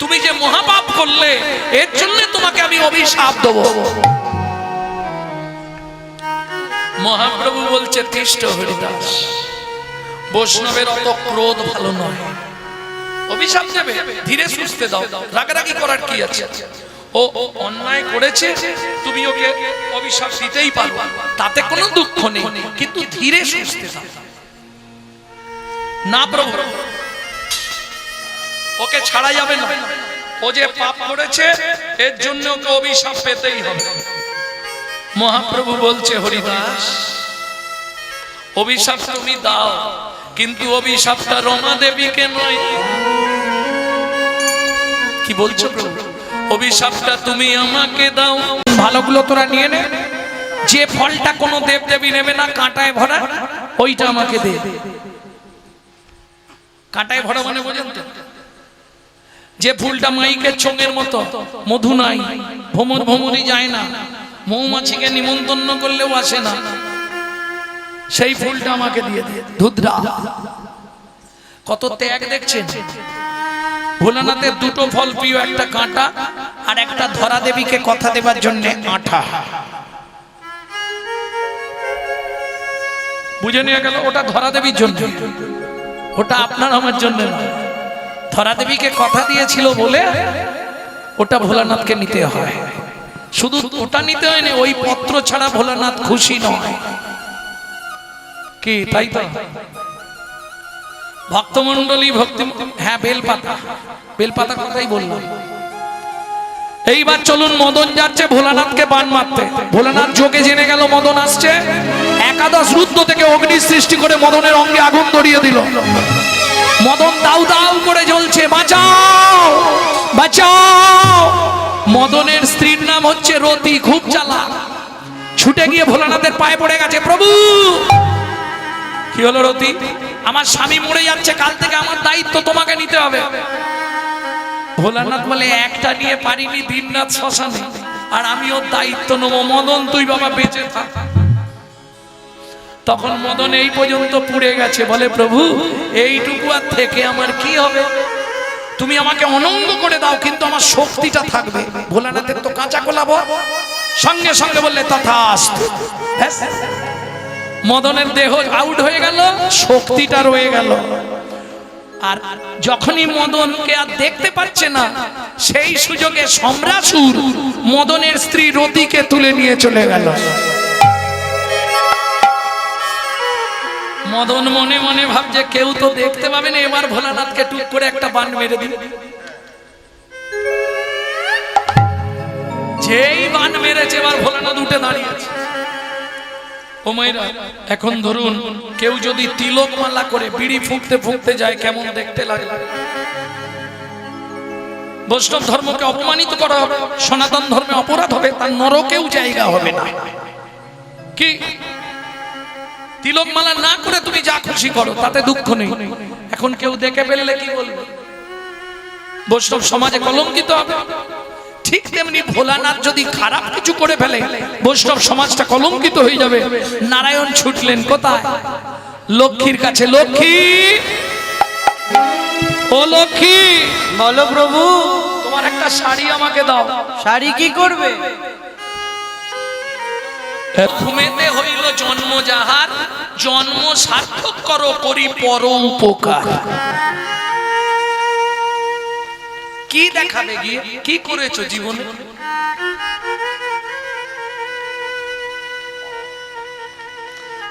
তুমি যে মহাপাপ করলে এর জন্য তোমাকে আমি অভিশাপ দেব। মহাপ্রভু বলছে তিষ্ঠ হরিদাস, বৈষ্ণবের অত ক্রোধ ভালো নয়, অভিশাপ দেবে, ধীরে সুস্থে দাও, রাগারাগি করার কি আছে? ও অন্যায় করেছে, তুমি ওকে অভিশাপ দিতেই পারো, তাতে কোনো দুঃখ নেই, কিন্তু ধীরে সুস্থে দাও। না প্রভু, ওকে ছাড়া যাবে না, ও যে পাপ করেছে এর জন্য ওকে অভিশাপ পেতেই হবে। মহাপ্রভু বলছে হরিদাস, অভিশাপ তুমি দাও, কিন্তু অভিশাপটা রমা দেবীকে নয়। কি বলছো প্রভু? অভিশাপটা তুমি আমাকে দাও। ভালোগুলো তোরা নিয়ে নে, যে ফলটা কোনো দেবদেবী নেবে না, কাঁটায় ভরা, ওইটা আমাকে দে। কাঁটায় ভরা মানে বোঝেন তো? যে ফুলটা মাইকের চোঙের মতো, মধু নাই, ভ্রমর ভ্রমরই যায় না, মৌমাছিকে নিমন্ত্রণ করলেও আসে না, সেই ফুলটা আমাকে দিয়ে দিয়ে ধুধরা। কত ত্যাগ দেখছেন। ভোলানাথের দুটো ফল প্রিয়, একটা কাঁটা আর একটা ধরা দেবীকে কথা দেবার জন্য আঠা। বুঝে নিয়ে গেল, ওটা ধরা দেবীর জন্য, ওটা আপনার আমার জন্য না। ধরা দেবীকে কথা দিয়েছিল বলে ওটা ভোলানাথকে নিতে হয়। শুধু ওটা নিতে হয়নি, ওই পত্র ছাড়া ভোলানাথ খুশি নয়। কি তাই তো? ভক্তমন্ডলী ভক্তি, হ্যাঁ বেলপাতা, বেলপাতা কথাই বললাম। এইবার চলুন, মদন যাচ্ছে ভোলানাথকে বান মারতে। ভোলানাথ যোগে জেনে গেল মদন আসছে, একাদশ রুদ্র থেকে অগ্নি সৃষ্টি করে মদনের অঙ্গে আগুন ধরিয়ে দিল। মদন দাউ দাউ করে জ্বলছে, বাঁচাও বাঁচাও। মদনের স্ত্রীর নাম হচ্ছে রতি, খুব চালাক, ছুটে গিয়ে ভোলানাথের পায়ে পড়ে গেছে। প্রভু, কি হলো রতি? আমার স্বামী মরে যাচ্ছে, কাল থেকে আমার দায়িত্ব তোমাকে নিতে হবে। ভোলানাথ বলে, একটা নিয়ে পারিনি, দিন রাত শ্মশানে, আর আমি ওর দায়িত্ব নেবো। মদন, তুই বাবা বেঁচে থাক। তখন মদন এই পর্যন্ত পুড়ে গেছে, বলে প্রভু এইটুকু আর থেকে আমার কি হবে? তুমি আমাকে অনঙ্গ করে দাও, কিন্তু আমার শক্তিটা থাকবে। ভোলানাথের তো কাঁচা কোলাবো। সঙ্গে সঙ্গে বললে তথাস্তু। মদনের দেহ আউট হয়ে গেল, শক্তিটা রয়ে গেল। আর যখনই মদনকে আর দেখতে পাচ্ছে না, সেই সুযোগে সম্রাসুর মদনের স্ত্রী রতিকে তুলে নিয়ে চলে গেল। মদন মনে মনে ভাবছে কেউ তো দেখতে পাবে না, এবার ভোলানাথকে টুক করে একটা বান মেরে দিল। যেই বান মেরেছে, এবার ভোলানাথ উঠে দাঁড়িয়েছে। ও মাইরা, এখন ধরুন কেউ যদি তিলক মালা করে বিড়ি ফুঁকতে ফুঁকতে যায়, কেমন দেখতে লাগে? বৈষ্ণব ধর্মকে অপমানিত করা হবে, সনাতন ধর্মে অপরাধ হবে, তার নরকেও জায়গা হবে না। কি তিলক মালা না করে তুমি যা খুশি করো, তাতে দুঃখ নেই। এখন কেউ দেখে ফেললে কি বলবে? বৈষ্ণব সমাজে কলঙ্কিত হবে। ঠিক তেমনি ভোলানাথ যদি খারাপ কিছু করে ফেলে, বৈষ্ণব সমাজটা কলঙ্কিত হয়ে যাবে। নারায়ণ ছুটলেন কোথায়? লক্ষ্মীর কাছে। লক্ষ্মী, ও লক্ষ্মী, বলো প্রভু। তোমার একটা শাড়ি আমাকে দাও। শাড়ি কি করবে? ঘুমেতে হইল জন্ম যাহার, জন্ম সার্থক করো করি পর উপকার। কি দেখাবে গিয়ে? কি করেছো জীবনে?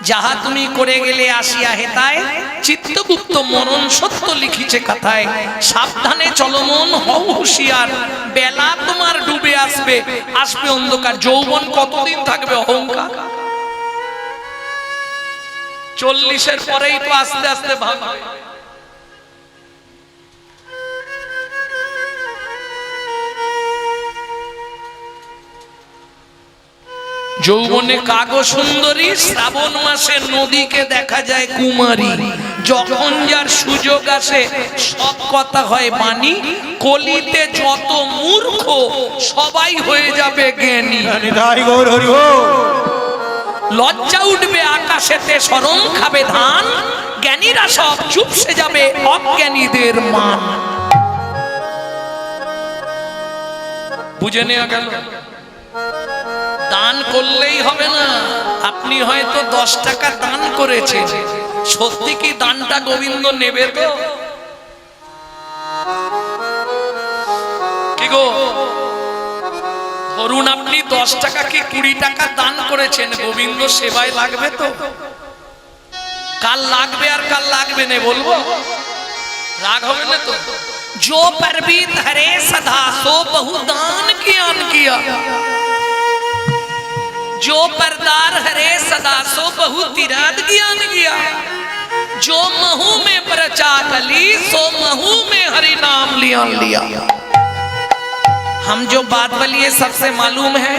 যাহা তুমি করে গেলে আসিয়া হেতায়, চিত্তগুপ্ত মরণ সত্য লিখিছে কথায়। সাবধানে চলমন হও হুঁশিয়ার, বেলা তোমার ডুবে আসবে, আসবে অন্ধকার। যৌবন কতদিন থাকবে অহংকার? 40-এর পরেই তো আস্তে আস্তে ভাঙবে। যৌবনে কাগজ সুন্দরী, শ্রাবণ মাসে নদীকে দেখা যায় কুমারী। যখন যার সুযোগ আসে সব কথা হয় বাণী। কলিতে যত মূর্খ সবাই হয়ে যাবে জ্ঞানী। লজ্জা উঠবে আকাশেতে, শরম খাবে ধান। জ্ঞানীরা সব চুপসে যাবে, অজ্ঞানীদের মান। বুঝে নেওয়া গেল। দান করলেই হবে না, আপনি হয়তো 10 টাকা দান করেছেন, সত্যি কি দানটা গোবিন্দ নেবে তো? কি গো, ধরুন আপনি 10 টাকা কি 20 টাকা দান করেছেন, গোবিন্দ সেবায় লাগবে তো? কাল লাগবে আর কাল লাগবে না বলবো, রাগ হবে না তো? जो परबी धरे सदा सो बहुदान ज्ञान किया, जो परदार हरे सदा सो बहु तिराद ज्ञान किया, जो महू में प्रचा कली सो महू में हरि नाम लिया लिया। हम जो बात बोलिए सबसे मालूम है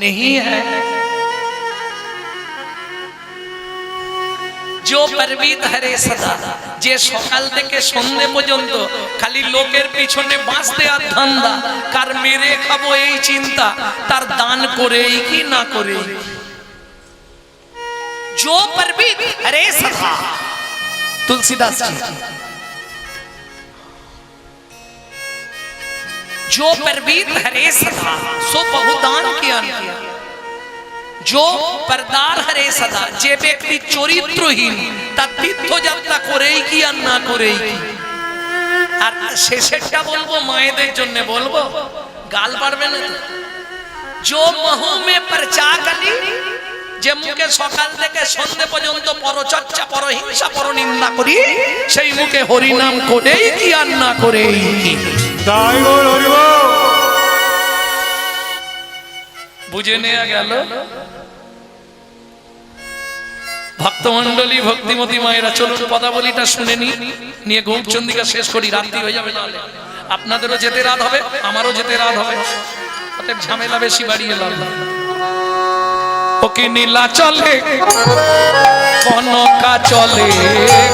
नहीं है। जो परबी धरे सदा, যে সকাল থেকে সন্ধ্যে পর্যন্ত খালি লোকের পিছনে বাঁচতে আর ধান্দা, কার মেরে খাবো এই চিন্তা, তার দান করেই কি না করেই। जो परबी धरे सदा, तुलसीदास जी, जो परबी धरे सदा सो बहुदान किया, जो परदार हरे सदा, যে ব্যক্তি চরিত্রহীন তার তীর্থযাত্রা করেই কি আর না করেই কি। আর শেষেরটা বলবো মায়েদের জন্য বলবো, গাল পারবে না তো। जो महू में प्रचा कली, যে মুখে সকাল থেকে সন্ধ্যে পর্যন্ত পরচর্চা পরহিংসা পরনিন্দা করি, সেই মুখে হরি নাম করেই কি আর না করেই কি। তাই বল হরি বল। বুঝে নেওয়া গেল। ভক্তমন্ডলী ভক্তিমতী মায়েরা, চলুন পদাবলীটা শুনে নিয়ে গৌরচন্দিকা শেষ করি, রাত্রি হয়ে যাবে, নাহলে আপনাদেরও যেতে রাত হবে, আমারও যেতে রাত হবে, অতএব ঝামেলা বেশি বাড়িয়ে লাভ না। ওকে নীলা চলে কনকা চলে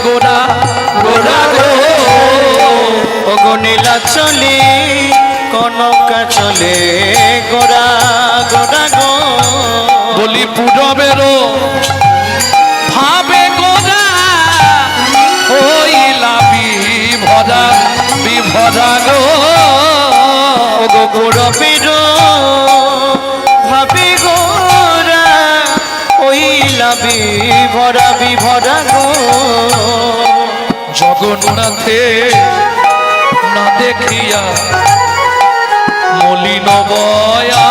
গোরা গোরা গো, ওগো নীলা চলে কনকা চলে গোরা গোরা গো, বলি পুরবেরও ভাবে গোরা হইলা বিভরা বিভরা গো, ওগো গৌরবের ভাবে গোরা হইলা বিভরা বিভরা গো, জগন্নাথে না দেখিয়া মলিন বয়া,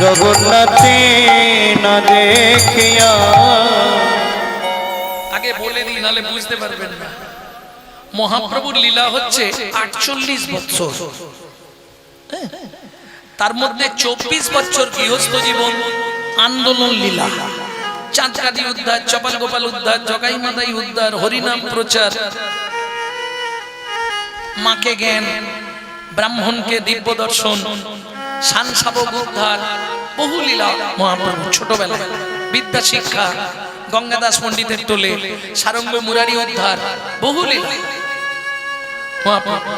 জগন্নাথে না দেখিয়া। আগে বলে দিই নাহলে বুঝতে পারবেন না। মহাপ্রভুর লীলা হচ্ছে 48 বছর, তার মধ্যে 24 বছর গৃহস্থ জীবন আন্দোলন লীলা, চাঁদকাদি উদ্ধার, চপাল গোপাল উদ্ধার, জগাই মাদাই উদ্ধার, হরিনাম প্রচার, মাকে জ্ঞান, ব্রাহ্মণকে দিব্য দর্শন, শান শাবক উদ্ধার, বহু লীলা মহাপ্রভু। ছোটবেলায় বিদ্যা শিক্ষা, গঙ্গাদাস পণ্ডিতের তোলে, সারঙ্গ মুরারি উদ্ধার, বহু লীলা মহাপ্রভু।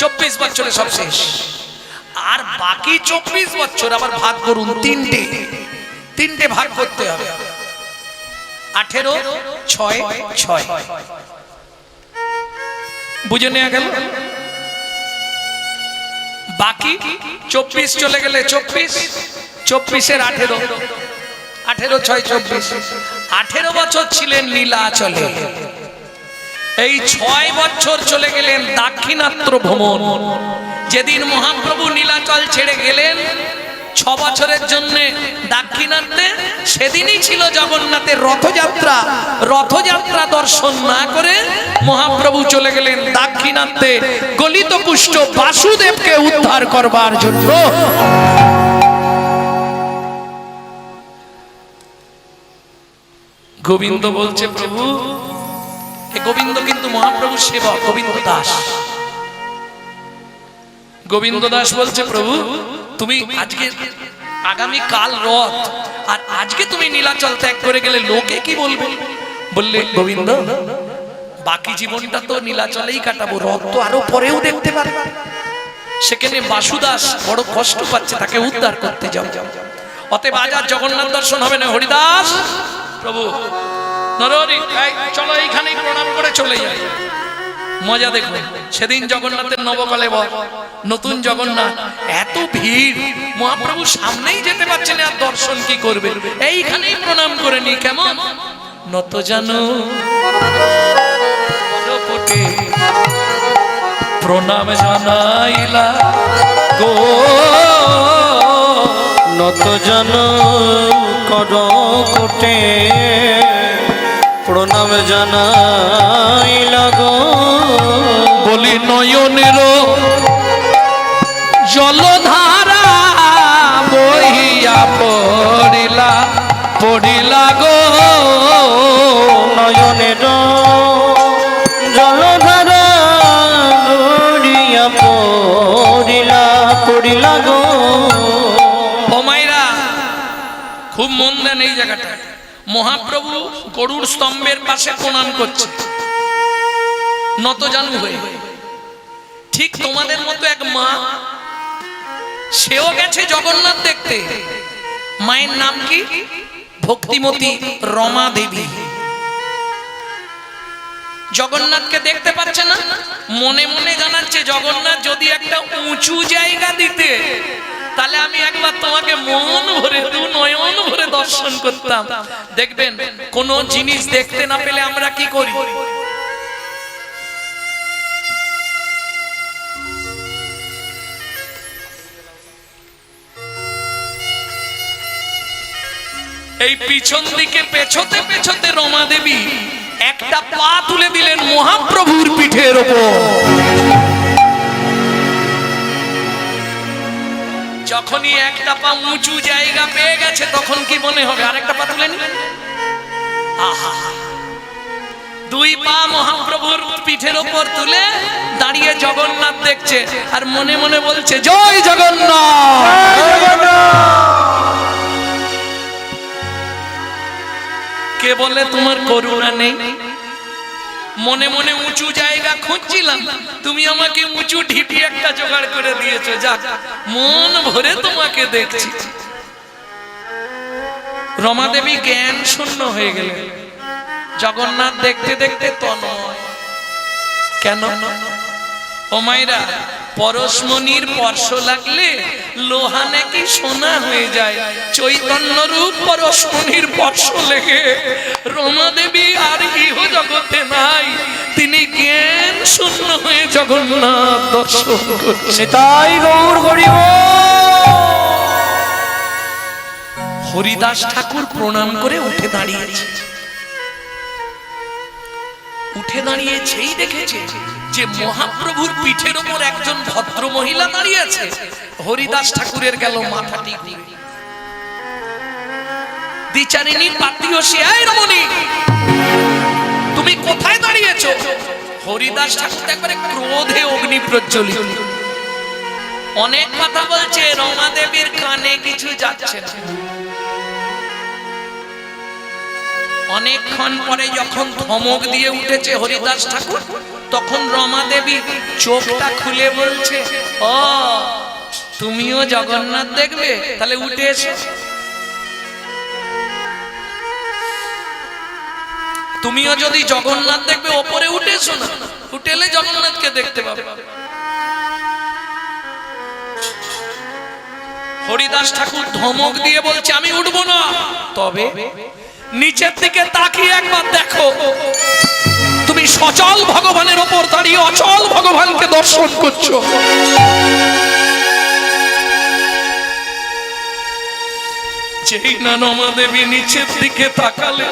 24 বছরে সব শেষ। আর বাকি 24 বছর আবার ভাগ করুন, তিনটে ভাগ করতে হবে। 18, 6, 6 বুঝে নেওয়া গেল। বাকি 24 চলে গেলে 24, 24-এর 18, 18, 6, 24, 18 বছর ছিলেন নীলাচলে। এই 6 বছর চলে গেলেন দাক্ষিণাত্য ভ্রমণ। যেদিন মহাপ্রভু নীলাচল ছেড়ে গেলেন 6 বছরের জন্য দাক্ষিণাত্যে, সেদিনই ছিল জগন্নাথের রথযাত্রা। রথযাত্রা দর্শন না করে মহাপ্রভু চলে গেলেন দাক্ষিণাত্যে গলিত কুষ্ঠ বাসুদেবকে উদ্ধার করবার জন্য। গোবিন্দ বলছে প্রভু, এ গোবিন্দ কিন্তু মহাপ্রভু সেবক, গোবিন্দ দাস। গোবিন্দ দাস বলছে প্রভু, তুমি আজকে আগামী কাল রথ, আর আজকে তুমি নীলাচল ত্যাগ করে গেলে লোকে কি বলবে? বললে গোবিন্দ, বাকি জীবনটা তো নীলাচলেই কাটাবো, রথ তো আরো পরেও দেখতে পারবে। সেখানে বাসুদাস বড় কষ্ট পাচ্ছে, তাকে উদ্ধার করতে যাও। অতএব আজ আর জগন্নাথ দর্শন হবে না। হরিদাস প্রভু নরহরি, চলো এইখানেই প্রণাম করে চলে যাই। মজা দেখুন, সেদিন জগন্নাথের নবকলেবর, নতুন জগন্নাথ, এত ভিড়, মহাপ্রভু সামনেই যেতে পারছেন, আর দর্শন কি করবে, এইখানেই প্রণাম করে নি। কেমন নত জানো পরপুটে প্রণাম জানাইলা গো, নত জন কর কোটে প্রণাম জানাই লাগো। বলি নয়নের জলধারা বহিয়া পড়িলা পড়িলা গো, নয়নের জলধারা লড়িয়া পড়িলা পড়িলা গো। ও মাইরা খুব মন দেন এই জায়গাটা। মহাপ্রভু গরুর স্তম্ভের পাশে প্রণাম করছে নতজানু হয়ে। ঠিক তোমাদের মতো এক মা, সেও গেছে জগন্নাথ দেখতে। মায়ের নাম কি? ভক্তিমতী রমা দেবী। জগন্নাথকে দেখতে পাচ্ছে না, মনে মনে জানাচ্ছে জগন্নাথ যদি একটা উঁচু জায়গা দিতে, তাহলে আমি একবার তোমাকে মন ভরে দু নয়ন ভরে দর্শন করতাম। দেখবেন কোন জিনিস দেখতে না পেলে আমরা কি করি? এই পিছন দিকে পেছতে পেছতে রমা দেবী একটা পা তুলে দিলেন মহাপ্রভুর পিঠের ওপর। যখনই একটা পা উঁচু জায়গা পেয়ে গেছে, তখন কি মনে হবে আরেকটা পা তুলে নিলেন। আহা, দুই পা মহাপ্রভুর পিঠের ওপর তুলে দাঁড়িয়ে জগন্নাথ দেখছে, আর মনে মনে বলছে জয় জগন্নাথ। কে বলে তোমার করুণা নেই? মনে মনে উঁচু জায়গা খুঁজছিলাম, তুমি আমাকে উঁচু ঢিপি একটা জোগাড় করে দিয়েছো। যাক, মন ভরে তোমাকে দেখছি। রমা দেবী জ্ঞান শূন্য হয়ে গেলেন। জগন্নাথ দেখতে দেখতে তন্ময়। কেন? ও মাইরা, পরশমণির স্পর্শ লাগলে লোহা নাকি সোনা হয়ে যায়। চৈতন্য রূপ পরশমণির স্পর্শ লেগে রমা দেবী আর ইহ জগতে নাই। তিনি জ্ঞান শূন্য হয়ে জগন্নাথ দর্শন করছেন। তাই গৌর হরিব। হরিদাস ঠাকুর প্রণাম করে উঠে দাঁড়িয়েছে। উঠে দাঁড়িয়ে যেই দেখেছে যে মহাপ্রভুর পিঠের ওপর একজন ভদ্র মহিলা দাঁড়িয়ে আছে, হরিদাস ঠাকুরের গেল মাথাটি ঘুরে। দ্বিচারিণীর পাত্রীও সে, এই রমণী তুমি কোথায় দাঁড়িয়েছো? হরিদাস ঠাকুর একবারে ক্রোধে অগ্নি প্রজ্বলিত। অনেক কথা বলছে, রমা দেবীর কানে কিছু যাচ্ছে না। অনেকক্ষণ পরে যখন ধমক দিয়ে উঠেছে হরিদাস ঠাকুর, তখন রমা দেবী চোখটা খুলে বলছে, ও তুমিও জগন্নাথ দেখবে? তাহলে উঠে এসো। তুমিও যদি জগন্নাথ দেখবে, ওপরে উঠে এসো না, উঠে এলে জগন্নাথকে দেখতে পাবে। হরিদাস ঠাকুর ধমক দিয়ে বলছে, আমি উঠবো না। তবে নিচের দিকে তাকিয়ে একবার দেখো, তুমি সচল ভগবানের ওপর দাঁড়িয়ে অচল ভগবানকে দর্শন করছো। যেই না রমা দেবী নিচের দিকে তাকালে,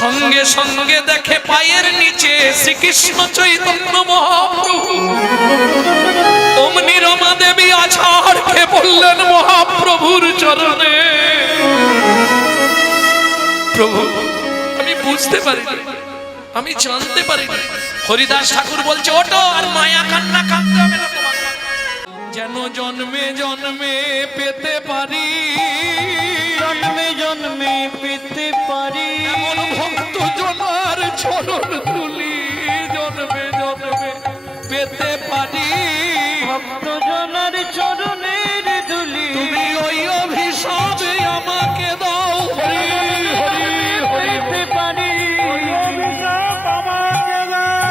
সঙ্গে সঙ্গে দেখে পায়ের নিচে শ্রীকৃষ্ণ চৈতন্য মহাপ্রভু। অমনি রমা দেবী আছাড় খেয়ে পড়লেন মহাপ্রভুর চরণে। প্রভু, আমি বুঝতে পারিনি, আমি জানতে পারিনি। হরিদাস ঠাকুর বলছে, ওঠো, আর মায়া কান্না কাঁদতে হবে না তোমাকে। যেন জন্মে জন্মে পেতে পারি, জন্মে জন্মে পেতে পারি এমন ভক্ত জনার চরণ তুলি, জন্মে জন্মে পেতে পারি। ভক্ত জনার চরণের ধুলি, তুমি ওই অভিশাপে আমাকে দাও। হরি হরি হরি পেতে পারি। অভিশাপ আমাকে দাও।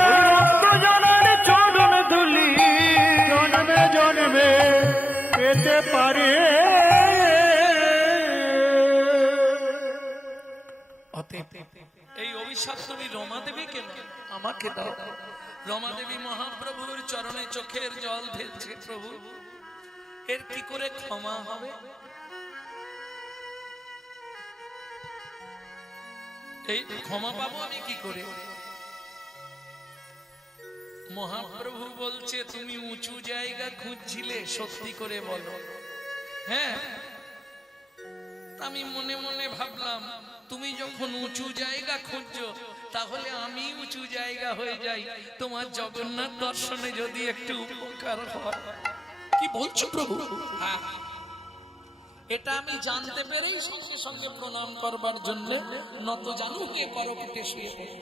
পারে। এই অভিশাপ তুমি রমা দেবী কেন আমাকে দাও। রমা দেবী মহাপ্রভুর চরণে চোখের জল ঢেলছে, প্রভু এর কি করে ক্ষমা হবে? এই ক্ষমা পাবো আমি কি করে? মহাপ্রভু বলছে তুমি উঁচু জায়গা খুঁজছিলে, সত্যি করে বলো। হ্যাঁ, আমি মনে মনে ভাবলাম তুমি যখন উঁচু জায়গা খুঁজছো তাহলে আমি উঁচু জায়গা হয়ে যাই, তোমার জগন্নাথ দর্শনে যদি একটু উপকার হয়। কি বলছো প্রভু? হ্যাঁ, এটা আমি জানতে পেরেই সঙ্গে সঙ্গে প্রণাম করবার জন্য নত জানু হয়ে করপুটে শুয়ে পড়ি।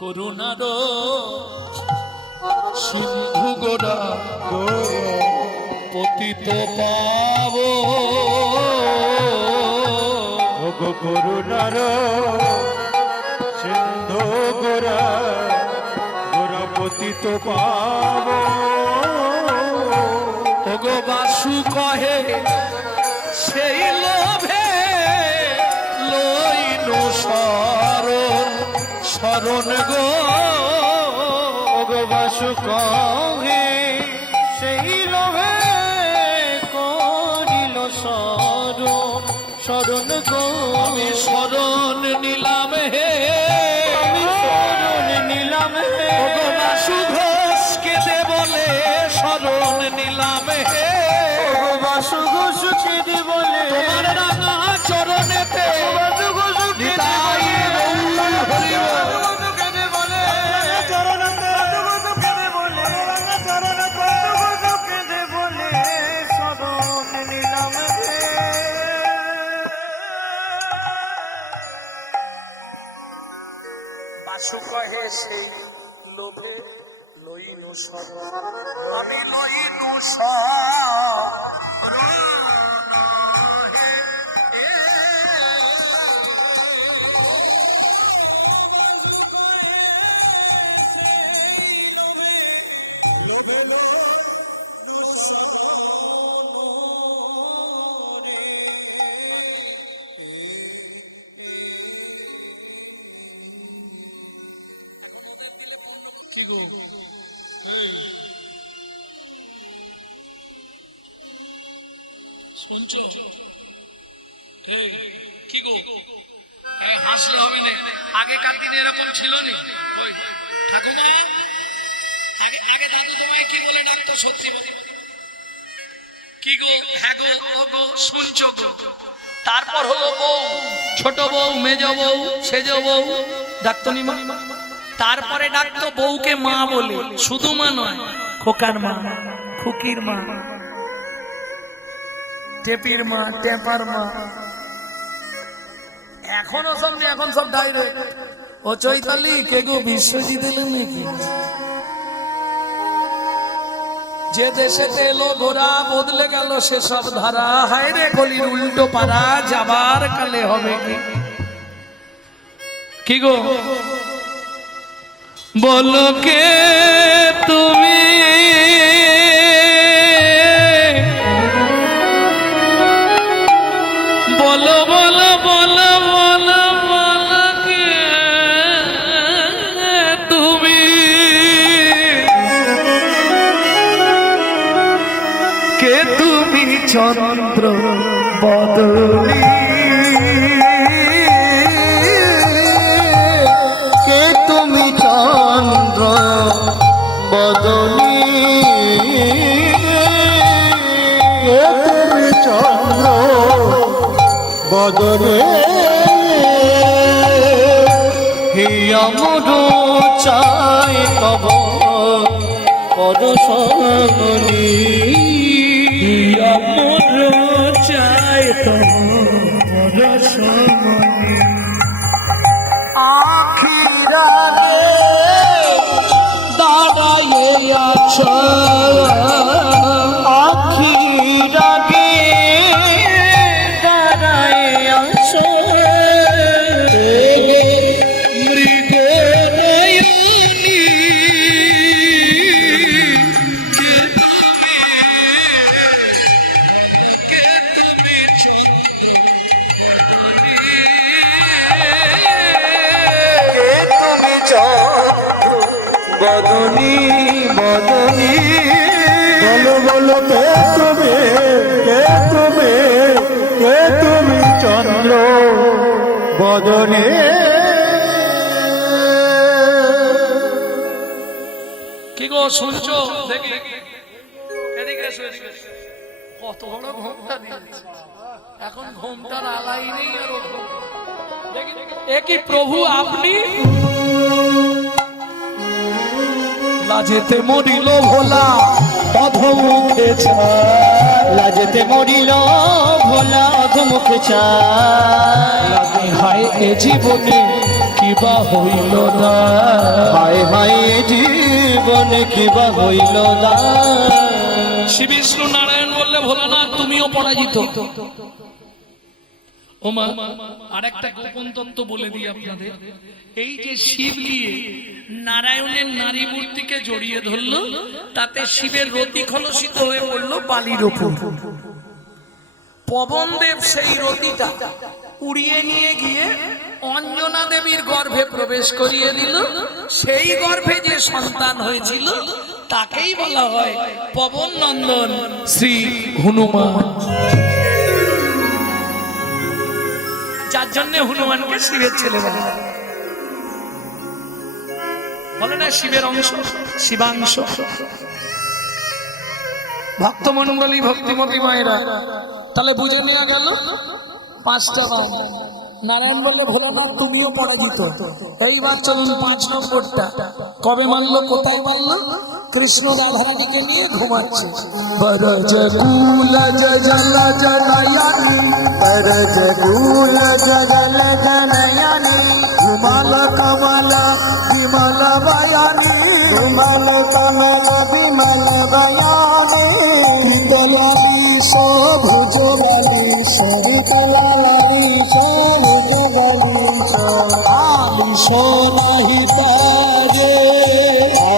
করুণার সিন্ধু গোড়া পতিত পাব, করুণার সিন্ধু গোরা গোরা পতিত পাব। ওগো বাসু কহে সেই লোভে লইনু শরণ শরণ গো। ওগো বাসু কহে সেই লোভে করিল শরণ শরণ গো। আমি শরণ নিলাম হে, আমি শরণ নিলাম হে। ওগো বাসু ঘোষ কেঁদে বলে শরণ নিলাম হে। ওগো বাসু ঘোষ কেঁদে বলে তোমার রাঙা চরণেতে বাসু ঘোষ নিতাই গৌর হরি বল। বাসু কেঁদে বলে চরণতে বাসু ঘোষ কেঁদে বলে চরণতে বাসু ঘোষ কেঁদে বলে শরণ নিলাম হে। বাসু কহে সেই লোভে লইনু শরণ, আমি লইনু শরণ হে। এ বাসু কহে সেই লোভে লোভে লইনু শরণ। শরণ রে। এখন ওদের দিলে পণ্য কি গো? এই শুনছো? এই কি গো? এই হাসলে হবে না, আগেকার দিনে এরকম ছিল নি? কই ঠাকুমা, আগে আগে দাদু তোমায় কি বলে ডাকতো সত্যি বলো? কি গো? হ্যাঁ গো, ও গো, শুনছো গো? তারপর হলো বউ, ছোট বউ, মেজ বউ, সেজ বউ, ডাকতো নি মা? তারপরে ডাকতো বউকে মা বলে, শুধু মা নয়, খোকার মা, খুকির মা, টেপির মা, টেপার মা। এখনো সব নেই, এখন সব ডাইরেক্ট। ও চৈতালি কে গো, বিশ্বজিৎ এলেন নাকি? যে দেশেতে এলো গোরা বদলে গেল সেসব ধারা। হায় রে গলির উল্টো পারা, যাবার কালে হবে কি? কি গো বলো কে তুমি? বলো বলো বলো বলো বলো কে তুমি? কে তুমি চন্দ্র বদনী? কে তুমি চন্দ্র বদনী? কে তুমি চন্দ্র বদনে? হিয়া মরু চাই তব পরশমণি। মর চাই তব পরশমণি। আখির আগে দাঁড়াইয়ে আছো, আখির আগে দাঁড়াই আছো। চন্দ্র বদনী বদনী বলো বলো কে তুমি, কে তুমি, কে তুমি চন্দ্র বদনে। কি গো শুনছো? দেখি এদিকে এসো, এদিকে এসো। কত বড় ঘোমটা দিয়েছে, এখন ঘোমটার আলাই নেই আর ও ঘোম। দেখি এ কি প্রভু আপনি? লাজেতে মরিল ভোলা অধমুখে ছায়, লাজতে মরিল ভোলা অধমুখে ছায়। হায় হায় এ জীবনে কিবা হইল না, হায় হায় এ জীবনে কিবা হইল না। শ্রী বিষ্ণু নারায়ণ বললে ভোলানাথ তুমিও পরাজিত। ওমা আর একটা গোপন তত্ত্ব বলে দিই আপনাদের, এই যে শিব গিয়ে নারায়ণের নারী মূর্তিকে জড়িয়ে ধরলো, তাতে শিবের রতি খলসিত হয়ে পড়লো বালির উপর। পবনদেব সেই রতিটা উড়িয়ে নিয়ে গিয়ে অঞ্জনা দেবীর গর্ভে প্রবেশ করিয়ে দিল। সেই গর্ভে যে সন্তান হয়েছিল তাকেই বলা হয় পবন নন্দন শ্রী হনুমান, যার জন্য হনুমানকে শিবের ছেলে বলে। বলে না শিবের অংশ, শিবাংশ। ভক্তমন্ডলী ভক্তিমতী মায়েরা, তাহলে বুঝে নেওয়া গেল পাঁচটা বার। নারায়ণ বললে ভোলানাথ তুমিও পরাজিত। এইবার চলুন 5 নম্বরটা। কবে মানলো, কোথায় মানলো? কৃষ্ণ রাধারানীকে নিয়ে ঘুমাচ্ছে। বরজ কুল জল জনয়ানি, বরজ কুল জল জনয়ানি, ঘুমাল কমল বিমল বয়ানি, বিমল কমল বিমল বয়ানি, কৃতলালিশ ভুজ বালিশ, শীতলালিশ ভুজ বালিশ, আলিশ নাহি তারে,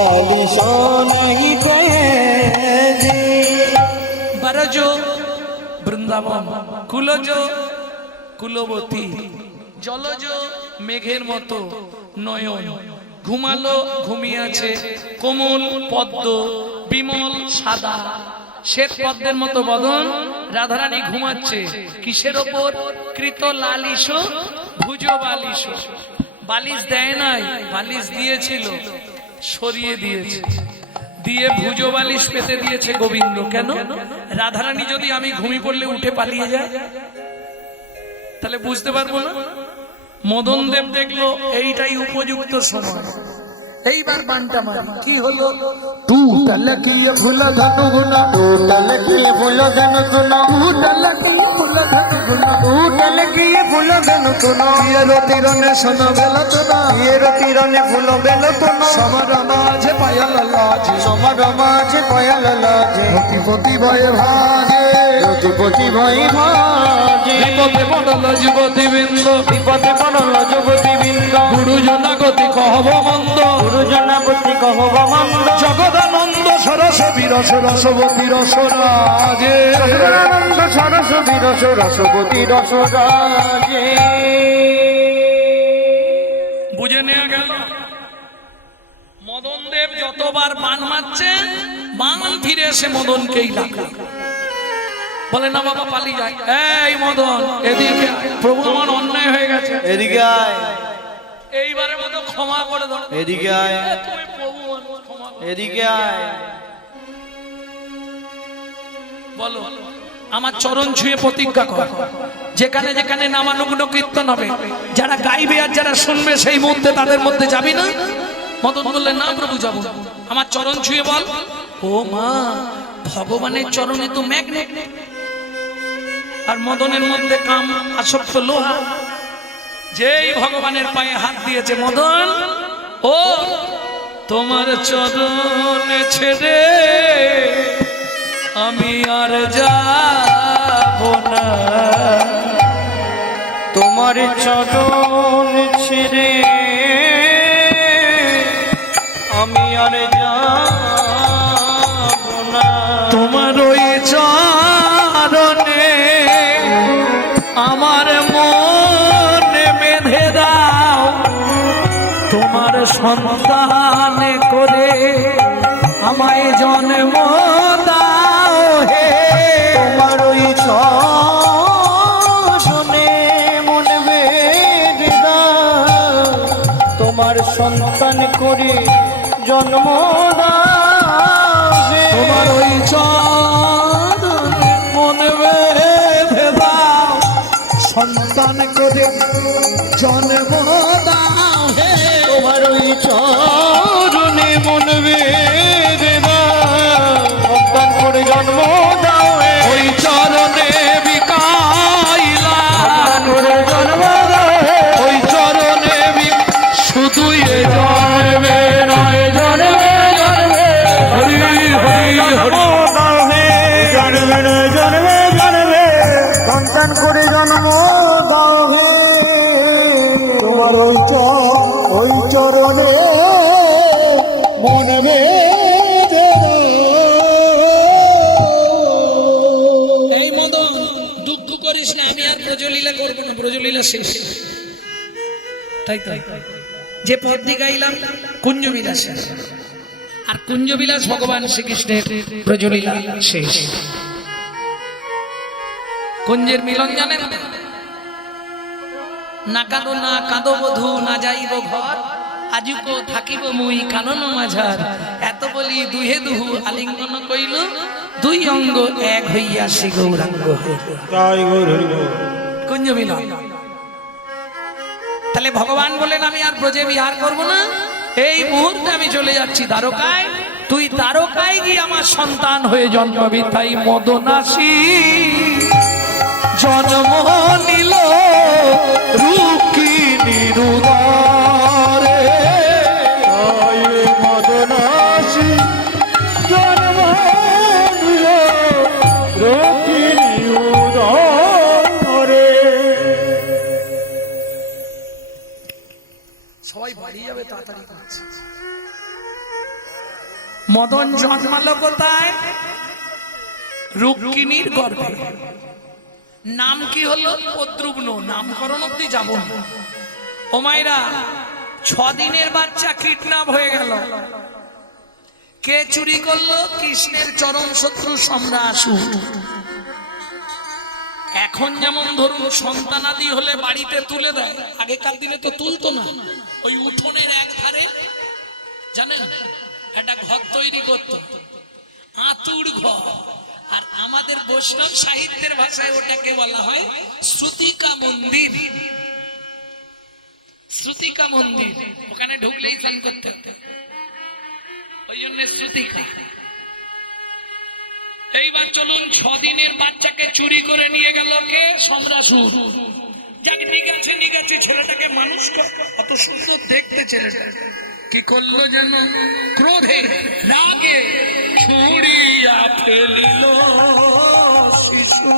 আলিশ নাহি তেজি। বরজ বৃন্দাবন, কুলজ কুলবতী, জলজ মেঘের মতো নয়ন, ঘুমালো ঘুমিয়ে আছে কোমল পদ্ম, বিমল সাদা শ্বেত পদ্মের মতো বদন। রাধারানী ঘুমাচ্ছে কিসের ওপর? কৃত লালিশ ভুজ বালিশ। বালিশ দেয় নাই, বালিশ দিয়েছিল, সরিয়ে দিয়েছে, দিয়ে ভুজ বালিশ পেতে দিয়েছে গোবিন্দ। কেন? রাধারানী যদি আমি ঘুমিয়ে পড়লে উঠে পালিয়ে যায় তাহলে বুঝতে পারবো না। মদন দেব দেখলো এইটাই উপযুক্ত সময়, এইবার বানটা মারি। কি হলো? টুটল কিয়ে ফুল ধনু গুনা, टूटल किए फूल धनु तुनो, টুটল কিয়ে ফুল ধনু গুনা, टूटल किए फूल धनु तुनो, কিয়ে রতিরনে সোন বেলত না, ये रतिरने फूल बेल तुनो, সমর মাঝে পায়াল লাজে, समर माझे पयल लाजे, পতি ভয়ে ভাজে, रतिपति भई भाजे, বিপদে পড়ল যুবতী বৃন্দ, विपदे पड़ल जुगति बिंद, গুরুজনা গতি কহব মন্দ, गुरुजनापति कहब मंद, জগদানন্দ সরস বিরস রসবতী রসরাজে। सदानंद सरस बिरस रसवती रस राजे। বুঝে নেওয়া গেল মদন দেব যতবার বান মারছে, বান ফিরে এসে মদনকেই লাগলো। বলে না বাবা পালিয়ে যায়। এই মদন এদিকে আয়। প্রভু আমার অন্যায় হয়ে গেছে, এদিকে আয়, এইবারের মতো ক্ষমা করে দাও। এদিকে আয়, তুমি প্রভু মানুষ, ক্ষমা করো। এদিকে আয়। বলো আমার চরণ ছুঁয়ে প্রতিজ্ঞা কর, যেখানে যেখানে নামানুগুণ কীর্তন হবে, যারা গাইবে আর যারা শুনবে সেই মুহূর্তে তাদের মধ্যে যাবি না? মদন বললেন না প্রভু যাবো। আমার চরণ ছুঁয়ে বল। ও মা, ভগবানের চরণে তো ম্যাগনেট, আর মদনের মধ্যে কাম আসক্ত লোহা। যেই ভগবানের পায়ে হাত দিয়েছে মদন, ও তোমার চরণে ছেড়ে আমি আর যাব না, তোমার চরণ ছেড়ে আমি আর যাব না, তোমার ওই চরণে আমার মন বেঁধে দাও, তোমার সন্তান করে আমায় জন্ম দাও হে। তোমার ওই চরণে মন বেঁধে দাও, তোমার সন্তান করে জন্ম দাও হে। তোমার ওই চরণে মন বেঁধে দাও, সন্তান করে জন্ম দাও হে। তোমার ওই চরণে মন বেঁধে দাও, সন্তান করে জন্ম দাও হে। ওই চরণে বিকাইলা করে জন্ম দাও হে। ওই চরণে শুধু এ জন্মে নয় জন্মে জন্মে হরি হরি হরি দাও হে। জন্মে জন্মে জন্মে সন্তান করে জন্ম দাও হে। তোমার ওই চরণে মন বেঁধে দাও। এই মদন দুঃখ করিস না, আমি আর ব্রজলীলা করব না, ব্রজলীলা শেষ। তাই তো যে পদ্মে গাইলাম কুঞ্জবিলাস, আর কুঞ্জবিলাস ভগবান শ্রীকৃষ্ণের ব্রজলীলা শেষ। কুঞ্জের মিলন জানেন না? কাঁদো না কাঁদো বধূ, না যাইব ঘর, আজুকো থাকিব মুই কানন মাঝার। এত বলি দুহে দুহু আলিঙ্গন কইল, দুই অঙ্গ এক হইয়া সে গৌরাঙ্গ হইল। তাই গৌর হরি বল। কুঞ্জ মিলন। তাহলে ভগবান বলেন আমি আর ব্রজে বিহার করব না, এই মুহূর্তে আমি চলে যাচ্ছি দ্বারকায়। তুই দ্বারকায় গিয়ে আমার সন্তান হয়ে জন্মাবি। তাই মদনাসী জন্ম নিল রুক্মিণীর উদরে। তাই মদনাসী জন্ম নিল রুক্মিণী উদরে। সবাই বাড়ি যাবে, তাড়াতাড়ি করছে। মদন জন্মালো কোথায়? রুক্মিণীর গর্ভে। নাম কি হলো? প্রদ্রুম্ন। নামকরণ অব্দি যাব না। ও মায়েরা, 6 দিনের বাচ্চা কিডন্যাপ হয়ে গেল। কে চুরি করলো? কৃষ্ণের চরম শত্রু সম্রাসুর। এখন যেমন ধরুন সন্তানাদি হলে বাড়িতে তুলে দেয়, আগেকার দিনে তো তুলতো না। ওই উঠোনের এক ধারে জানেন একটা ঘর তৈরি করতো, আতুর ঘর। আর আমাদের বৈষ্ণব সাহিত্যের ভাষায় ওটাকে বলা হয় শ্রুতিকা মন্দির। শ্রুতিকা মন্দির, ওখানে ঢুকলেই স্নান করতে হতো, ওই জন্য শ্রুতিকা। এইবার চলুন, 6 দিনের বাচ্চাকে চুরি করে নিয়ে গেল কে? সম্রাসুর। যাক নিগাছে ছেলেটাকে মানুষ অত সুন্দর দেখতে ছেলেটা। কি করলো যেন? ক্রোধে রাগে ছুড়িয়া ফেলিল শিশু।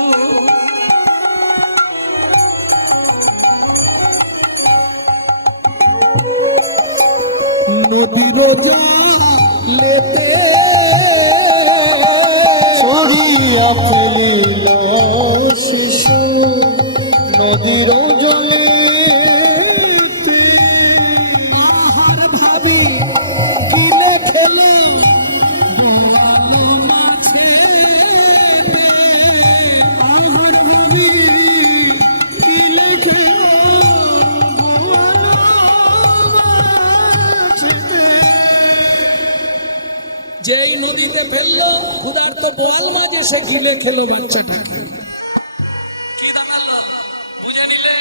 নদীর জলেতে ছড়িয়া ফেলিল শিশু, নদীর জলেতে। আহার ভাবি গিলে খেলো বোয়ালো মাছে। আহার ভাবি গিলে খেলো বোয়ালো মাছেতে। যেই নদীতে ফেললো ক্ষুধার্ত বোয়াল মাছ এসে গিলে খেলো বাচ্চাটাকে। কি দাঁড়ালো বুঝে নিলে?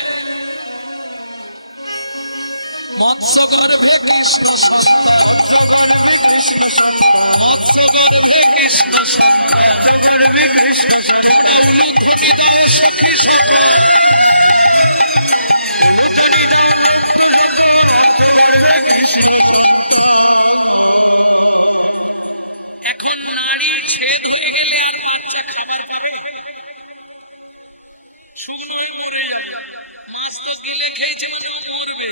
মৎস্য গর্ভে কৃষ্ণ সন্তান, মৎস্যগর্ভে কৃষ্ণ সন্তান, মৎস্য গর্ভে কৃষ্ণ সন্তান। মৎস্যগর্ভে কৃষ্ণ তোমরা সন্তান। উলুধ্বনি দাও সখী সকল, উলুধ্বনি দাও রক্ত সকল, মৎস্যগর্ভে কৃষ্ণ সন্তান। এখন নারী ছেদ হয়ে গেলে আর বাচ্চা খাবার পাবে? শুকনো হয়ে মরে যাবে। মাছ তো গিলে খেয়েছে মানে ও মরবে।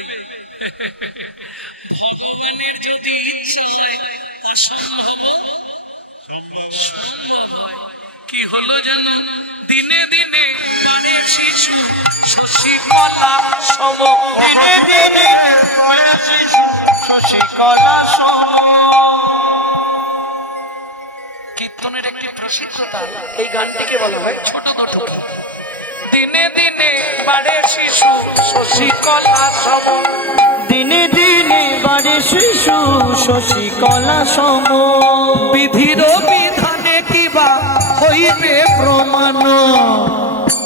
ভগবানের যদি ইচ্ছা হয় অসম্ভব সম্ভব সম্ভব হয়। কি হলো যেন দিনে দিনে বাড়ে শিশু শশীকলা সম। দিনে দিনে করে শিশু শশীকলা সম। কীর্তনের একটি প্রসিদ্ধ তাল, এই গানটিকে বলা হয় ছোট দোটুকি। দিনে দিনে বাড়ে শিশু শশীকলা সম। দিনে দিনে বাড়ে শিশু শশীকলা সম। বিধির বিধানে কিবা হইবে প্রমাণ।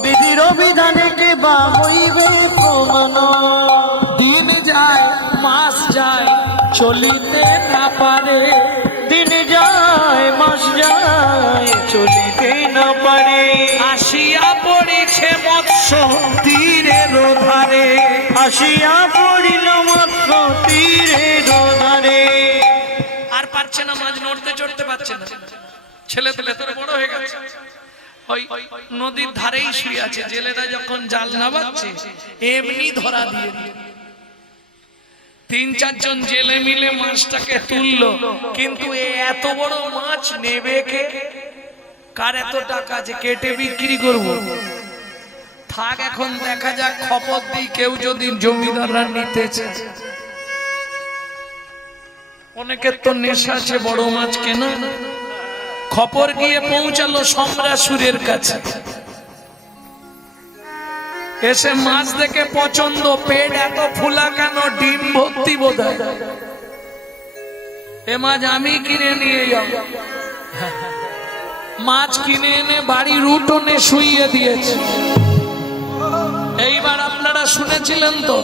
বিধির বিধানে কে বা হইবে প্রমাণ। দিন যায় মাস যায় চলিতে না পারে। দিন যায় মাস যায় চলিতে না পারে। আসিয়া পড়েছে মৎস্য তীরের ধারে। আসিয়া পড়িল মৎস্য তীরের ধারে। আর পারছে না, মাছ নড়তে চড়তে পারছে না। ছেলে পেলে তোর বড় হয়ে গেছে, ওই নদীর ধারেই শুয়ে আছে। জেলেরা যখন জাল নামাচ্ছে এমনি ধরা দিয়ে দিল। 3-4 জন জেলে মিলে মাছটাকে তুললো, কিন্তু এত বড় মাছ নেবে কে? কার এত টাকা আছে কেটে বিক্রি করবো? থাক এখন দেখা যাক, খবর দিই কেউ যদি জমিদাররা নিতেছে। অনেকের তো নেশা আছে বড় মাছ কেনা। খবর গিয়ে পৌঁছালো সম্রাসুরের কাছে। এসে মাছ দেখে পছন্দ, পেট এত ফুলা কেন, ডিম ভর্তি বোধহয়। এ মাছ আমি কিনে নিয়ে যাব। মাছ কিনে এনে বাড়ির উঠোনে শুইয়ে দিয়েছে। এইবার আপনারা শুনেছিলেন তো,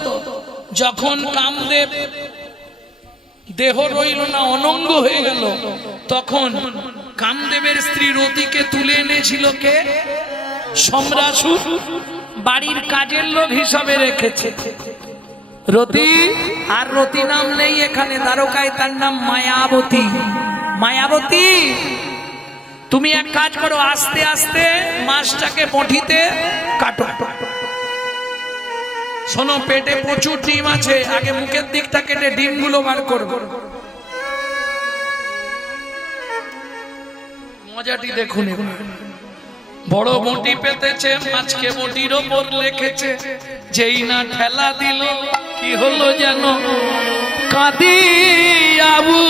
যখন কামদেব দেহ রইল না, অনঙ্গ হয়ে গেল, তখন কামদেবের স্ত্রী রতিকে তুলে এনেছিল কে? সম্রাসুর। বাড়ির কাজের লোক হিসাবে রেখেছে রতি। আর রতি নাম নেই এখানে, দ্বারকায় তার নাম মায়াবতী। মায়াবতী, তুমি এক কাজ করো, আস্তে আস্তে মাছটাকে পটিতে কাটো। শোনো, পেটে প্রচুর ডিম আছে, আগে মুখের দিকটা কেটে ডিমগুলো বার করবো। মজাটি দেখুন। বড় বটি পেতেছে, মাছকে বটির ওপর লেখেছে। যেই না ঠেলা দিল, কি হলো যেন কাঁদি আবু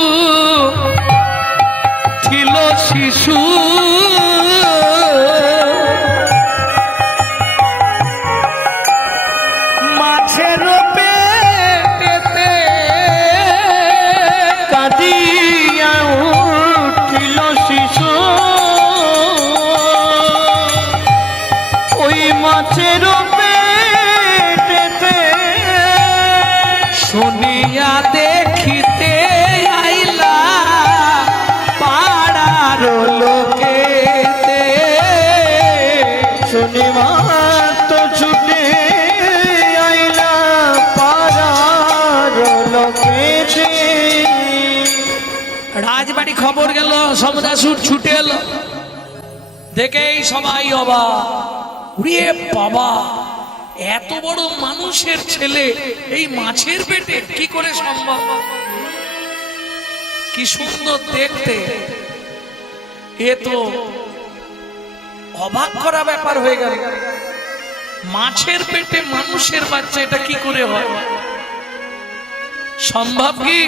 ছিল শিশু। মাছের পেটেতে কাঁদিয়া উঠিল শিশু। ওই মাছের পেটেতে শুনিয়া দেখিতে আইলা পাড়ার লোকেতে। শুনিবা তো ছুটে আইলা পাড়ার লোকেতে। রাজবাড়ি খবর গেল, সমদাসুর ছুটে এলো। দেখেই সবাই অবাক। উড়িয়ে বাবা, এত বড় মানুষের ছেলে এই মাছের পেটে কি করে সম্ভব? কি সুন্দর দেখতে, এ তো অবাক করা ব্যাপার হয়ে গেল। মাছের পেটে মানুষের বাচ্চা, এটা কি করে হয়? সম্ভব কি?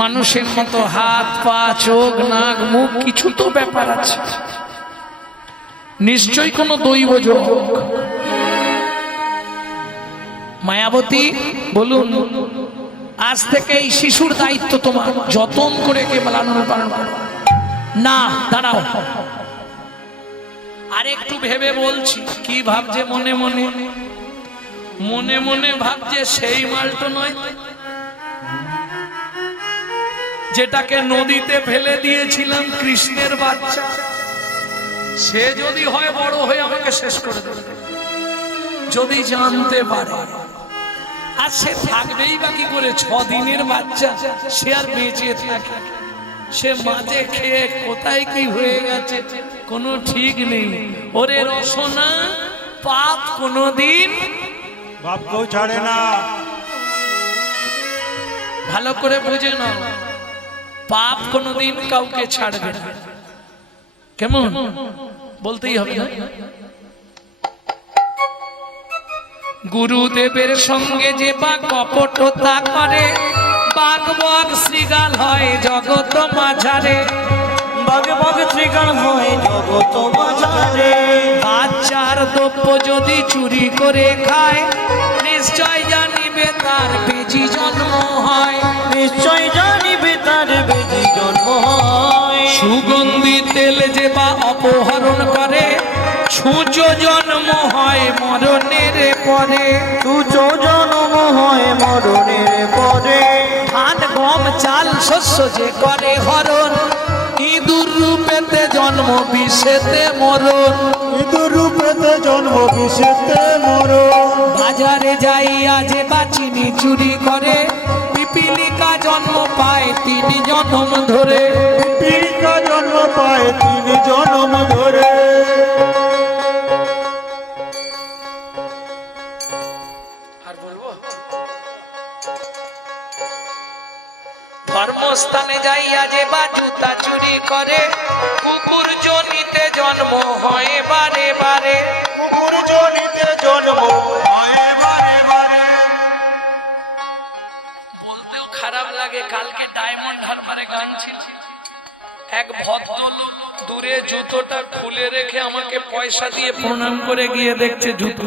মানুষের মতো হাত পা চোখ নাক মুখ কিছু তো ব্যাপার আছে, নিশ্চয়ই কোনো দৈব যোগ। মায়াবতী বলুন, আজ থেকে এই শিশুর দায়িত্ব তোমার, যতন করে কে লালন পালন করো। না দাঁড়াও, আরেকটু ভেবে বলছি। কি ভাবছে মনে মনে? মনে মনে ভাবছে সেই মালটো নয় যেটাকে নদীতে ফেলে দিয়েছিলাম, কৃষ্ণের বাচ্চা। সে যদি হয় বড় হয়ে আমাকে শেষ করে দেবে, যদি জানতে পারে। আর সে থাকবেই বা কি করে? 6 দিনের বাচ্চা, সে আর বেঁচে থাকে? সে মাঝে খেয়ে কোথায় কি হয়ে গেছে কোনো ঠিক নেই। ওরে রসনা, পাপ কোনদিন বাপকেও ছাড়ে না। ভালো করে বুঝে নাও। পাপ কোনোদিন কাউকে ছাড়বে না। কেমন বলতেই হবে না? গুরুদেবের সঙ্গে যে বা কপটতা করে, বাঘ বাঘ শ্রীগাল হয় জগত মাঝারে। বাঘ বাঘ শ্রীগাল হয় জগত মাঝারে। বাচ্চার দ্রব্য যদি চুরি করে খায়, নিশ্চয় জানিবে তার বেজি জন্ম হয়। নিশ্চয় জানিবে তার বেজি জন্ম হয়। সুগন্ধি তেল যে বা অপহরণ করে, ছুঁচো জন্ম হয় মরণের পরে। তুচো জন্ম হয় মরণের পরে। ধান গম চাল শস্য যে করে হরণ, ইঁদুর রূপেতে জন্ম বিষেতে মরণ। ইঁদুর রূপেতে জন্ম বিষেতে মরণ। বাজারে যাইয়া যে বা চিনি চুরি করে, পিপিলিকা জন্ম পায় 3 জন্ম ধরে। পিপিলিকা জন্ম পায় 3 জন্ম ধরে। আর বলবো? ধর্মস্থানে যাইয়া যে বা জুতা চুরি করে, কুকুর জনিতে জন্ম হয় বারে বারে। কুকুর জনিতে জন্ম হয় বারে বারে। বলতেও খারাপ লাগে, কালকে ডায়মন্ড হারবারে গান ছিল, এক ভদ্রলোক দূরে জুতোটা খুলে রেখে আমাকে পয়সা দিয়ে প্রণাম করে গিয়ে দেখছে জুতো।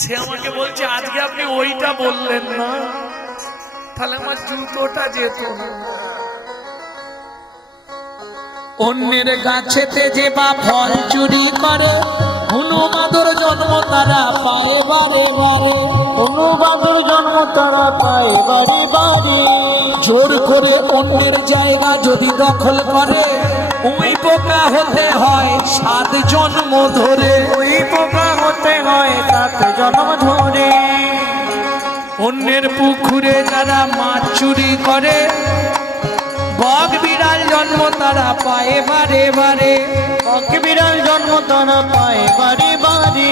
সে আমাকে বলছে আজকে আপনি ওইটা বললেন না, তাহলে আমার জুতোটা যেত না। অন্যের গাছেতে যে বা ফল চুরি করে, হনুমাদর জন্ম তারা পায় বারে বারে। অনুবাদর জন্ম তারা পায় বারে বারে। জোর করে অন্যের জায়গা যদি দখল করে, উই পোকা হতে হয় 7 জন্ম ধরে। ওই পোকা হতে হয় 7 জন্ম ধরে। অন্যের পুকুরে যারা মাছ চুরি করে, বক বিড়াল জন্ম তারা পায় বারে বারে। বক বিড়াল জন্ম তারা পায় বারে বারে।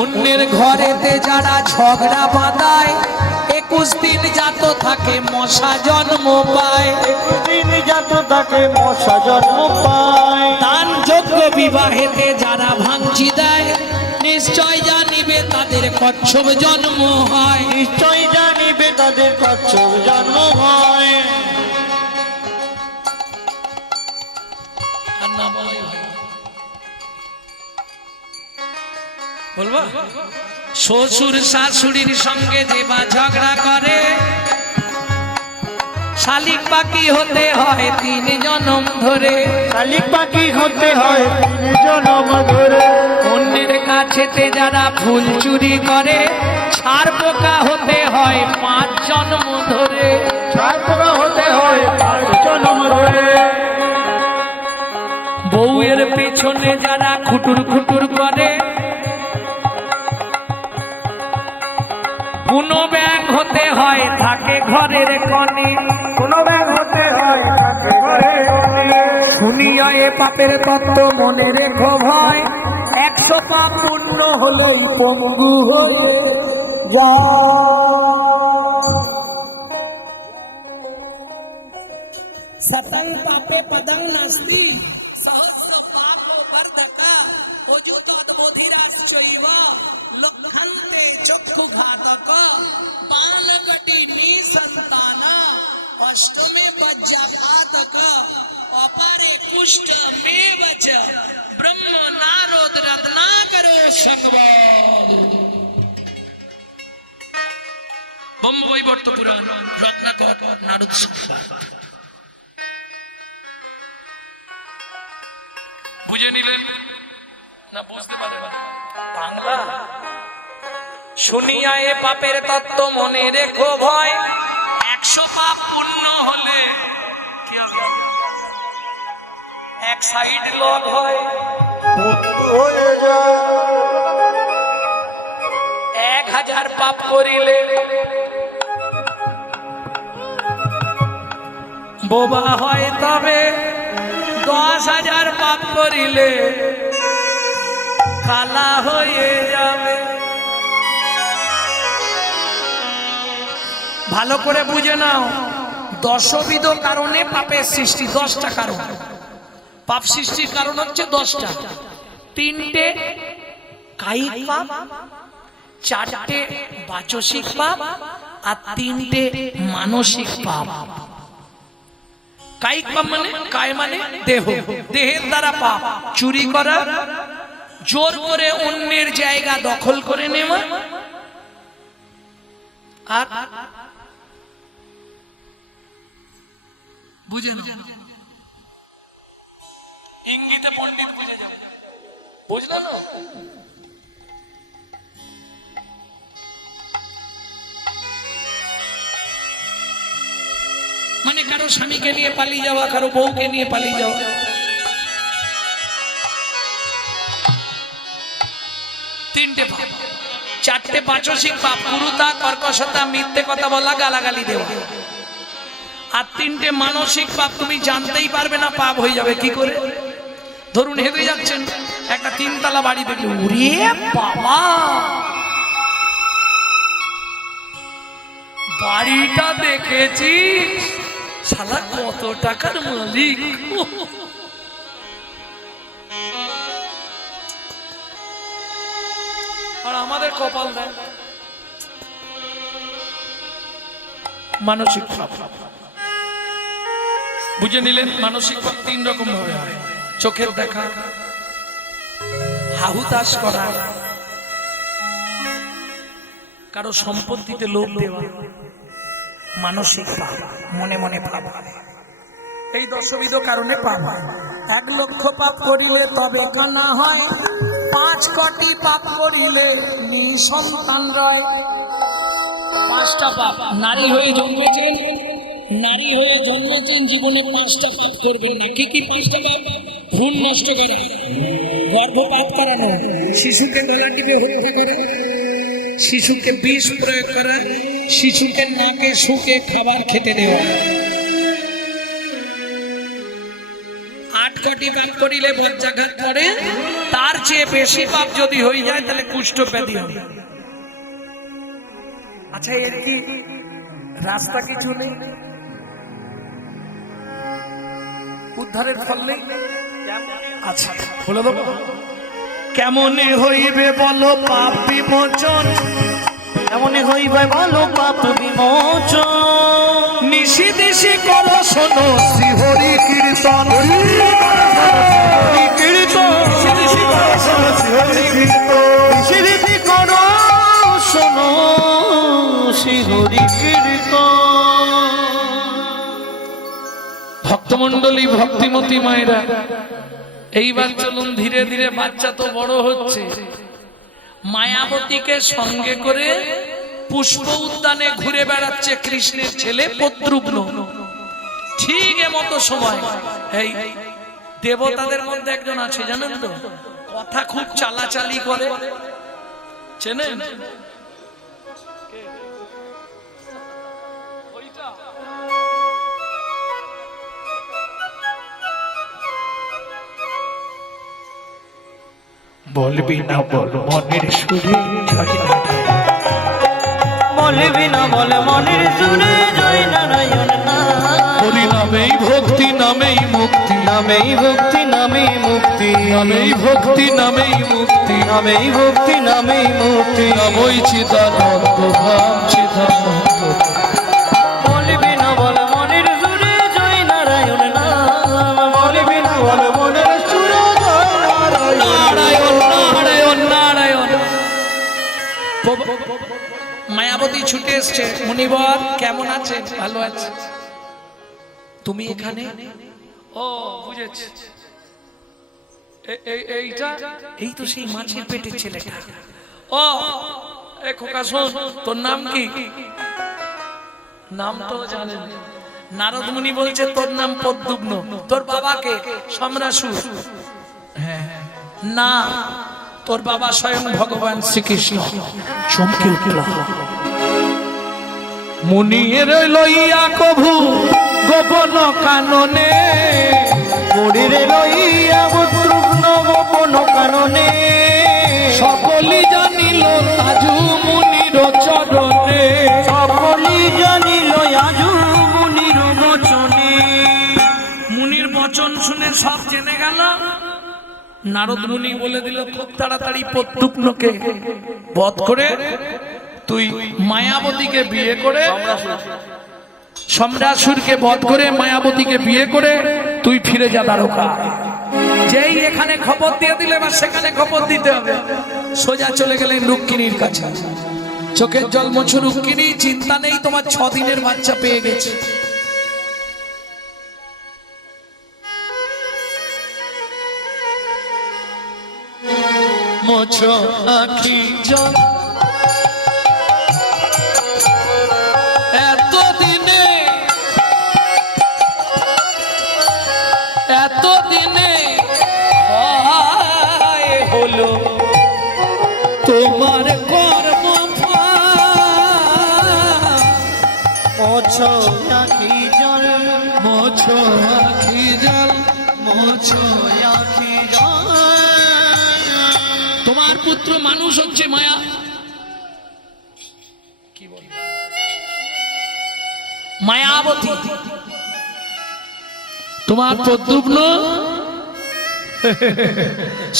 অন্যের ঘরেতে যারা ঝগড়া বাঁধায়, 21 দিন জাত থাকে মশা জন্ম পায়। 21 দিন জাত তাকে মশা জন্ম পায়। দান যোগ্য বিবাহেতে যারা ভাঙচি দেয়, নিশ্চয় জানিবে তাদের কচ্ছপ জন্ম হয়। নিশ্চয় জানিবে তাদের কচ্ছপ জন্ম হয়। আর না বলাই ভালো। বলবো? শ্বশুর শাশুড়ির সঙ্গে যে বা ঝগড়া করে, শালিক পাখি হতে হয় 3 জন্ম ধরে। শালিক পাখি হতে হয় 3 জন্ম ধরে। অন্যের কাছেতে যারা ফুল চুরি করে, ছাড় পোকা হতে হয় 5 জন্ম ধরে। ছাড়পোকা হতে হয় 5 জন্ম ধরে। বউয়ের পেছনে যারা খুটুর খুটুর করে, কোনো ব্যাং হতে হয় থাকে ঘরের কনে। কোনো ব্যাগ হতে হয় তাকে ঘরে ঘরে। শুনিয়া এ পাপের তত্ত্ব মনে রেখো ভয়, 100 পাপ পূর্ণ হলেই পঙ্গু হয়ে যা सतंग पापे पदंग नास्ति सहस्र पापो वर्धक अजुत बोधिराश्चैव लक्षन्ते चक्षु घातक पानगटी निसंतान अष्टमे वज्रघातक अपारे कुष्ठ में वच ब्रह्म नारद रत्ना करो संगवाद। ब्रह्मवैवर्त पुराण रत्नाकर नारद संवाद। বুঝে নিলেন না? বুঝতে পারেন বাংলা? শুনিয়া এ পাপের তত্ত্ব মনে রেখো ভয়, 100 পাপ পূর্ণ হলে কি হবে? এক সাইড লক হয়, বন্ধু হয়ে যায়। 1000 পাপ করিলে বোবা হয়, তবে 10,000 পাপ করিলে কালা হয়ে যাবে। ভালো করে বুঝে নাও, দশবিধ কারণে পাপের সৃষ্টি। 10টা কারণ পাপ সৃষ্টির কারণ হচ্ছে 10টা। 3টে কায়িক পাপ, 4টে বাচসিক পাপ, আর 3টে মানসিক পাপ। কায়িক পাপ মানে কায় মানে দেহ, দেহের দ্বারা পাপ। চুরি করা, জোর করে অন্যের জায়গা দখল করে নেওয়া, আর বুঝে না, ইঙ্গিতে পণ্ডিত বুঝে যাবে, বুঝলে না? মানে কারো স্বামীকে নিয়ে পালিয়ে যাওয়া, কারো বউকে নিয়ে পালিয়ে যাওয়া। তিনটে পাপ। 4টে বাচসিক পাপ, কুরুতা, কর্কশতা, মিথ্যে কথা বলা, গালাগালি দেওয়া। আর 3টে মানসিক পাপ, তুমি জানতেই পারবে না পাপ হয়ে যাবে কি করে। ধরুন হেঁটে যাচ্ছেন, একটা 3তলা বাড়ি দেখলে, ওরে বাবা, বাড়িটা দেখেছিস, শালা কত টাকার মালিক। আর আমাদের কপাল দেয়। মানসিক পাপ বুঝে নিলেন? মানসিক পাপ 3 রকম ভাবে হয়। চোখের দেখা, হাহুতাশ করা, কারো সম্পত্তিতে লোভ দেওয়া, মানসিক পাপ। মনে মনে পাপ হয়। এই 10বিধ কারণে পাপ হয়। 1 লক্ষ পাপ করিলে তবে কানা হয়, 5 কোটি পাপ করিলে নিঃসন্তান রয়। 5টা পাপ। নারী হয়ে জন্মেছেন, নারী হয়ে জন্মেছেন, জীবনে 5টা পাপ করবেন না। কি কি 5টা পাপ? ভ্রূণ নষ্ট করা, গর্ভপাত করানো, শিশুকে গলা টিপে হত্যা করা, শিশুকে বিষ প্রয়োগ করা, শিশুকে নাকে শুকে খাবার খেতে দেওয়া। 8 কোটি পাপ করিলে বজ্রাঘাত করে, তার চেয়ে বেশি পাপ যদি হয়ে যায় তাহলে কুষ্ঠ ব্যাধি হবে। আচ্ছা, এর কি রাস্তা কিছু নেই? উদ্ধারের ফল নেই? আচ্ছা, বলে দেবো। কেমনে হইবে বলো পাপ বিমোচন, কেমন হইবে বলো পাপ বিমোচন। নিশি দিশি করো শোনো শ্রী হরি কীর্তন, কীর্তন নিশি দিশি করো শোনো শ্রী হরি কীর্তন, নিষিদ্ধি করো শোনো শ্রী হরি কীর্তন। ভক্তমণ্ডলী, ভক্তিমতী মায়েরা, এইবার চলুন ধীরে ধীরে, বাচ্চা তো বড় হচ্ছে। মায়াবতীকে সঙ্গে করে পুষ্প উদ্যানে ঘুরে বেড়াচ্ছে কৃষ্ণের ছেলে প্রদ্যুম্ন। ঠিক এমতো সময় এই দেবতাদের মধ্যে একজন আছে, জানেন তো? কথা খুব চালাচালি করে, চেনেন? বলবি না বল মনের সুরে, বলবি না বল মনের সুরে, জয় নারায়ণ নাম। হরি নামেই ভক্তি, নামেই মুক্তি, নামেই ভক্তি নামেই মুক্তি, নামেই ভক্তি, নামেই মুক্তি, নামেই ভক্তি নামেই মুক্তি। নামই চিদানন্দ ধাম, চিদানন্দ। বলবি না বল মনের সুরে, জয় নারায়ণ নাম। বলবি না বল মনের সুরে, জয় নারায়ণ। নারায়ণ, নারায়ণ, নারায়ণ। মায়াবতী ছুটে এসছে। মুনিবর কেমন আছে? ভালো আছে। তুমি এখানে? ও, বুঝেছি। এইটা, এই তো সেই মাছের পেটের ছেলেটা। ও, এই খোকা শোন, তোর নাম কি? নাম তো জানেন। নারদ মুনি বলছে তোর নাম প্রদ্যুম্ন। তোর বাবাকে? সম্রাসুর। হ্যাঁ, না, তোর বাবা স্বয়ং ভগবান শ্রীকৃষ্ণ। চমকে উঠল। মুনির লইয়া কভু গোপন কাননে, মুনির লইয়া প্রদ্যুম্ন গোপন কাননে, সকলি জানিল তাজু মুনির চরণে, সকলি জান বচন শুনে সব জেনে গেল। নারদ মুনি বলে দিল খুব তাড়াতাড়ি প্রদ্যুম্নকে বধ করে তুই মায়াবতীকে বিয়ে করে, সম্রাসুরকে বধ করে মায়াবতীকে বিয়ে করে তুই ফিরে যা দ্বারকা। যেই এখানে খবর দিয়ে দিলে বা সেখানে খবর দিতে হবে। সোজা চলে গেলেন রুক্মিণীর কাছে। চোখের জল মোছো রুক্মিণী, চিন্তা নেই, তোমার 6 দিনের বাচ্চা পেয়ে গেছে। মোছো আখি জল, এতদিনে হলো তোমার কর্ম মোছো আখি জল, মোছো আখি জল, মোছো আখি জল। তোমার পুত্র মানুষ হচ্ছে মায়া, কি বল মায়াবতী। তোমার প্রদ্যুম্ন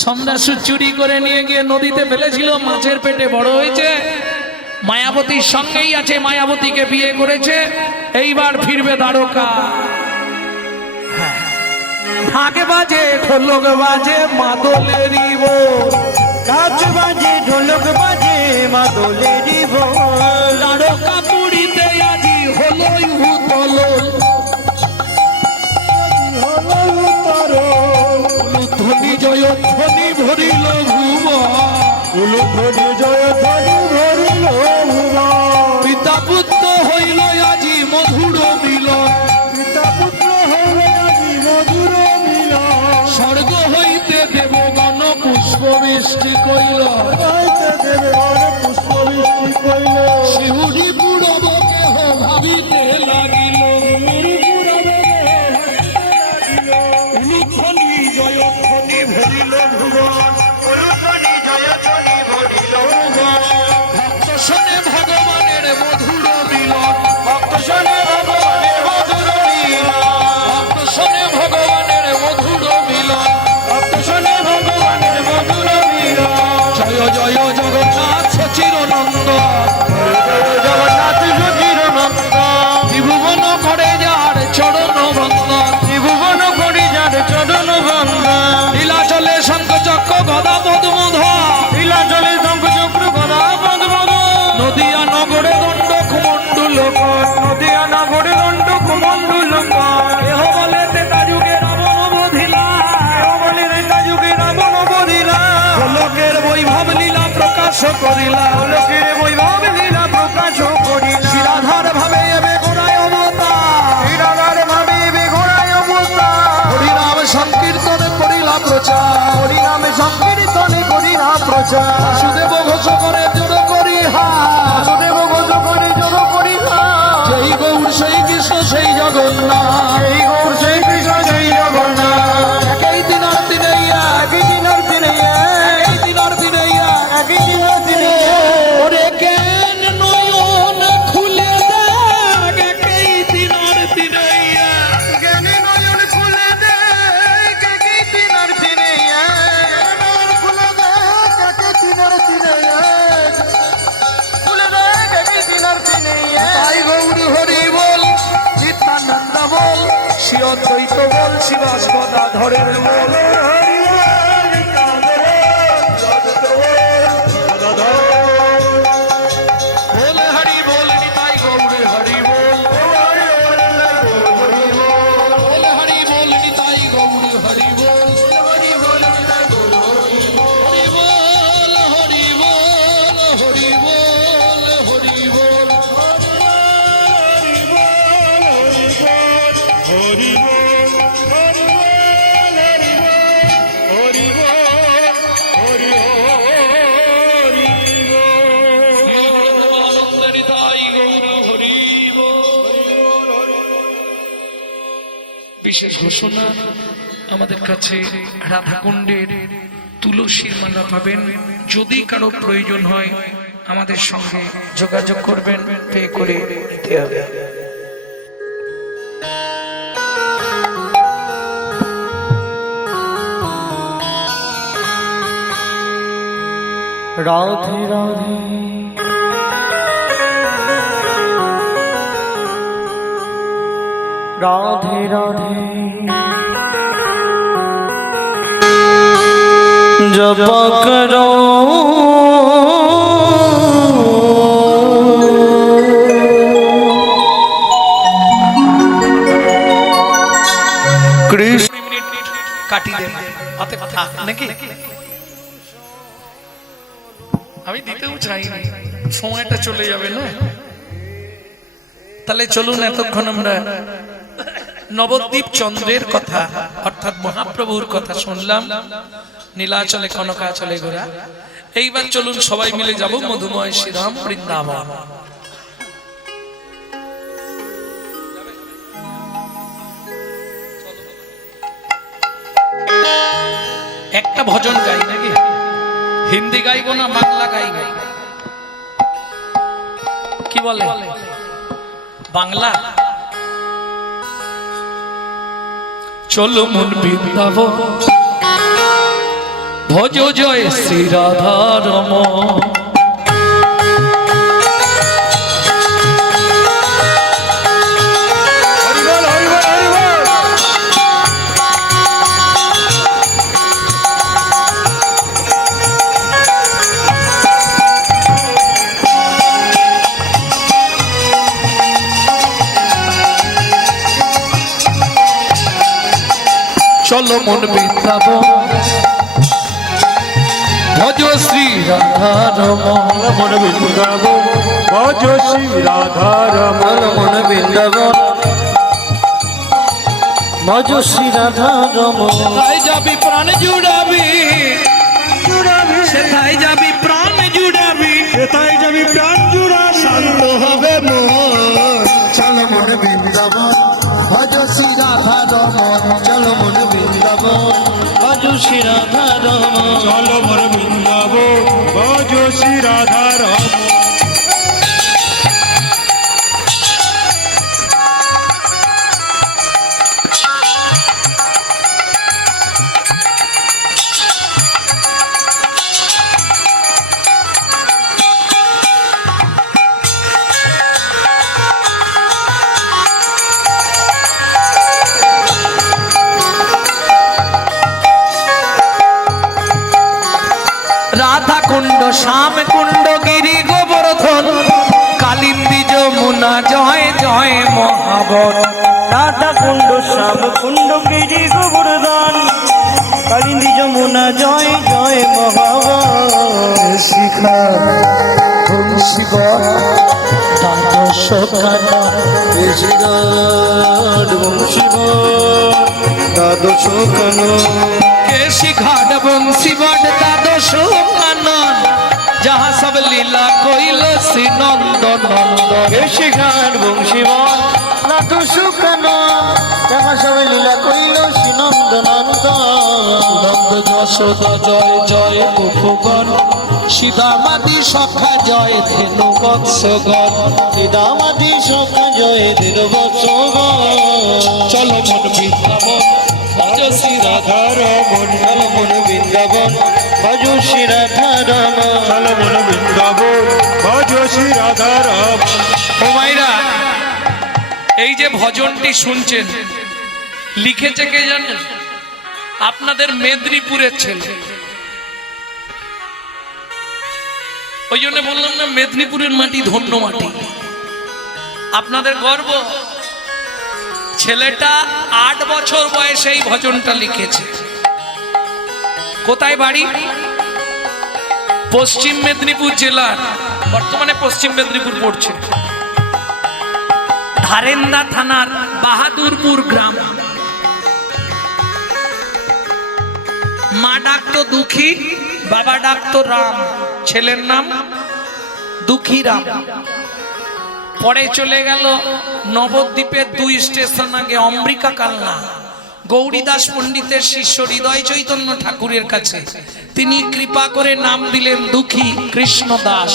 সম্রাসুর চুরি করে নিয়ে গিয়ে নদীতে ফেলেছিল, মাছের পেটে বড় হয়েছে, মায়াবতীর সঙ্গেই আছে, মায়াবতীকে বিয়ে করেছে, এইবার ফিরবে দ্বারকা। ঢাক বাজে ঢোলক বাজে মাদলেরই বোল, কাজ বাজে ঢোলক বাজে মাদলেরই বোল। দ্বারকা পুরীতে আজি হলো উতলোল, ধ্বনি জয় ধ্বনি ভরিল ভুবন, পিতা পুত্র হইল আজি মধুর মিলন, স্বর্গ হইতে দেবগণ পুষ্প বৃষ্টি কইল, শিউরি পুরব কেহ ভাবিতে লাগিল, উলুধ্বনি জয় ধ্বনি ভরিল ভুবন, উলুধ্বনি জয় ধ্বনি ভরিল ভুবন। ভক্ত শোনে ভগবানের মধুর মিলন, ভক্ত শোনে ভগবানের মধুর মিলন, ভক্ত শোনে ভগবানের মধুর মিলন, ভক্ত শোনে ভগবানের মধুর মিলন। জয় জয় জগন্নাথ চিরনন্দ, জগন্নাথ সুধীর নন্দ, ত্রিভুবন করে যার চরণ বন্দন, ত্রিভুবন করি যার চরণ বন্দন। লীলা চলে শঙ্খ চক্র গদা পদ্মধর, লীলা জলে শঙ্খ চক্র গদা পদ্মধর। নদিয়া নগরে দণ্ড কুমণ্ডল কর, নদিয়া নগরে দণ্ড কুমণ্ডল কর। কেহ বলে তেতা যুগে রাবণ বধিলা, কেহ বলে রেতা যুগে রাবণ বধিলা। গোলকের বৈভব লীলা প্রকাশ করিলা, লোকের বৈভব লীলা প্রকাশ করিলা। শিরাধার ভাবে এবে গোড়ায় অবতার, শিরাধার ভাবে বেঘোড়ায় অবতার। হরিনাম সংকীর্তন করিলা প্রচার, হরিনামে সংকীর্তনে করিলা প্রচার। বাসুদেব ঘোষ করে জোড় করিহা, বাসুদেব ঘোষ করে জড় করিলা। সেই গৌর সেই কৃষ্ণ সেই জগন্নাথ, সেই গৌর সেই কৃষ্ণ সেই জগন্নাথ। একই দিনার দিনে একই দিনের দিনে একই দিনার দিনে একই দিনের দিনে ওরে জ্ঞান নয়ন খুলে দেখ, একই দিনার দিনে জ্ঞানী নয়ন খুলে দেখ। একই দিনের দিনে খুলে দেখ। একই দিনের দিনে খুলে দেখ। একই দিনের দিনে তাই গৌর হরি বল, নিত্যানন্দ বল, শ্রী অদ্বৈত বল, শিবাস গদাধরের বল, বল হরি বল, নিতাই গৌর হরি বল, বল হরি বল, নিতাই গৌর হরি বল, হরি বল হরি বল হরি বল হরি বল হরি বল। শ্রী ব্রহ্মানন্দ নিতাই গৌর হরি বল। বিশেষ ঘোষণা, আমাদের কাছে রাধাকুণ্ডের তুলসীর মালা পাবেন। যদি কারো প্রয়োজন হয় আমাদের সঙ্গে যোগাযোগ করবেন, পে করে নিতে হবে। রাধে রাধে রাধে রাধে जप करो कृष्ण কাটি দেন হাতে থাক নাকি আমি দিতেও চাই না, সময়টা চলে যাবে না। তাহলে চলুন এতক্ষণ আমরা নবদ্বীপ চন্দ্রের কথা অর্থাৎ মহাপ্রভুর কথা শুনলাম, নীলাচলে কনকাচলে ঘোরা। এইবার চলুন সবাই মিলে যাব মধুময় শ্রীধাম বৃন্দাবন। একটা ভজন গাই নাকি, হিন্দি গাইবো না বাংলা গাই? কি বলে বাংলা? চলো মন বৃন্দাবন ভজ জয় শ্রী রাধা রমণ। চলো মন বৃন্দাবন ভজ শ্রী রাধা রমণ। মন বৃন্দাবন ভজ শ্রী রাধা রমণ। মন বৃন্দাবন ভজ শ্রী রাধা রমণ। সেথায় যাবি প্রাণ জুড়াবি, সেথায় যাবি প্রাণ জুড়াবি, সেথায় যাবি প্রাণ জুড়াবি, শান্ত হবে মন। চলো মন বৃন্দাবন ভজ শ্রী রাধা রমণ। চলো মন বৃন্দাবন ভজ শ্রী রাধা রমণ। চলো মন বৃন্দাবন ভজ শ্রী রাধা রমণ। রাধা কুণ্ড শ্যাম কুণ্ড গিরি গোবর্ধন কালিন্দী যমুনা জয় জয় মহাবন। রাধা কুণ্ড শ্যাম কুণ্ড গিরি গোবর্ধন কালিন্দী যমুনা জয় জয় মহাবন। শিখা বংশীবর দ্বাদশ কানন, কেশিঘাট বংশীবর দ্বাদশ কানন। কেশি ঘাট বংশীবর দ্বাদশ কানন, যাহা সব লীলা কইল শ্রী নন্দ নন্দন। কেশিঘাট বংশীবর দ্বাদশ কানন, যাহা সব লীলা কইল শ্রী নন্দ নন্দন। নন্দ যশোদা জয় জয় গোপগণ, সীতামাদি সখা জয় ধেনু বৎসগণ। শ্রীদামাদি সখা জয় দিন বৎসগণ। চলো মন বৃন্দাবন ভজ শ্রী রাধা রমণ। চলো মন বৃন্দাবন ভজ শ্রী রাধা রমণ। চলো মন বৃন্দাবন ভজ শ্রী রাধা রমণ। ও মাইরা, এই যে ভজনটি শুনছেন লিখেছে কে জানেন? আপনাদের মেদিনীপুরের ছেলে। ওই জন্য বললাম না মেদিনীপুরের মাটি ধন্য মাটি, আপনাদের গর্ব। ছেলেটা 8 বছর বয়সে এই ভজনটা লিখেছে। কোথায় বাড়ি? পশ্চিম মেদিনীপুর জেলার, বর্তমানে পশ্চিম মেদিনীপুর পড়ছে, ধারেন্দা থানার বাহাদুরপুর গ্রাম। মা ডাকতো দুঃখী, বাবা ডাকতো রাম, ছেলের নাম দুঃখী রাম। পরে চলে গেল নবদ্বীপের 2 স্টেশন আগে অম্বিকা কালনা গৌরীদাস পণ্ডিতের শিষ্য হৃদয় চৈতন্য ঠাকুরের কাছে। তিনি কৃপা করে নাম দিলেন দুঃখী কৃষ্ণ দাস।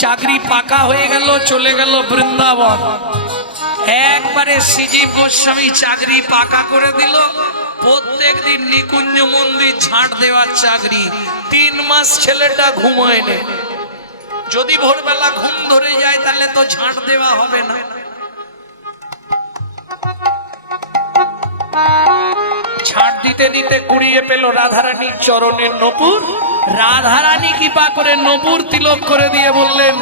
চাকরি পাকা হয়ে গেল, চলে গেল বৃন্দাবন। একবারে শ্রীজীব গোস্বামী চাকরি পাকা করে দিল। প্রত্যেক দিন নিকুঞ্জ মন্দির ঝাঁট দেওয়ার চাকরি। 3 মাস ছেলেটা ঘুমায় না। যদি ভোরবেলা ঘুম ধরে যায় তাহলে তো ঝাঁট দেওয়া হবে না। ঝাঁট দিতে দিতে কুড়িয়ে পেল রাধারানীর চরণের নপুর। রাধারানী কৃপা করে নপুর তিলক করে দিয়ে বললেন,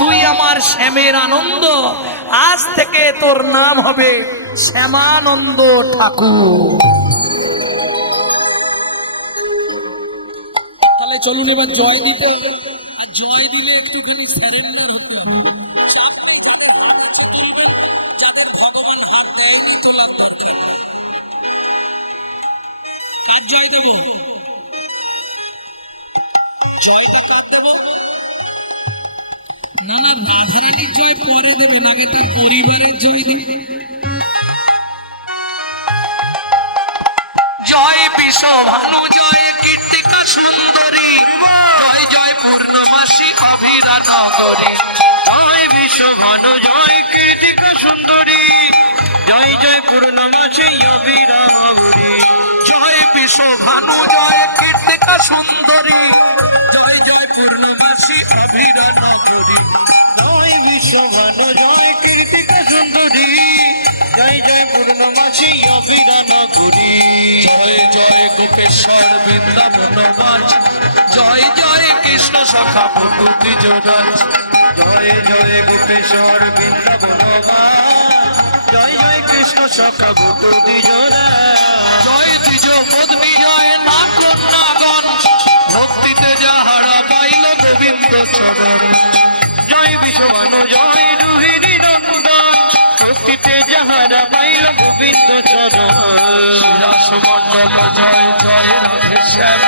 তুই আমার শ্যামের আনন্দ, আজ থেকে তোর নাম হবে শ্যামানন্দ ঠাকুর। তাহলে চলুন এবার জয় দিতে হবে। আর জয় দিলে একটুখানি স্যারেন্ডার হতে হবে। চাপ নেই, যাদের হাত আছে তুলবেন, যাদের ভগবান হাত দেয়নি তোলার দরকার নেই। কার জয় দেব? জয়টা কার দেব? না না, রাধারানীর জয় পরে দেবেন, আগে তার পরিবারের জয় দিন। জয় বিশ্বভানু, জয় কীর্তিকা সুন্দরী, জয় জয় পূর্ণমাসী অভিরা নগরী। জয় বিশ্বভানু, জয় কীর্তিকা সুন্দরী, জয় জয় পূর্ণমাসী অবিরা নগরী। জয় বিশ্বভানু, জয় কীর্তিকা সুন্দরী, জয় জয় পূর্ণমাসী অভিরা নগরী। জয় বিশ্বভানু, জয় কীর্তিকা সুন্দরী, জয় জয় পূর্ণমাসী অবিরা নগরী। জয় জয় গোপেশ্বর বৃন্দাবন বাস, জয় জয় কৃষ্ণ সখা বধূ দ্বিজরাজ। জয় জয় গোপেশ্বর বৃন্দাবন বাস, জয় জয় কৃষ্ণ সখা বধূ দ্বিজরাজ। জয় দ্বিজ পত্নী, জয় না কন্যাগণ, ভক্তিতে যাহারা পাইল গোবিন্দ চরণ। জয় বিশ্বভানু, জয় রোহিণী নন্দন, ভক্তিতে যাহারা পাইল গোবিন্দ চরণ। রাসমণ্ডল, জয় জয় রাধে শ্যাম,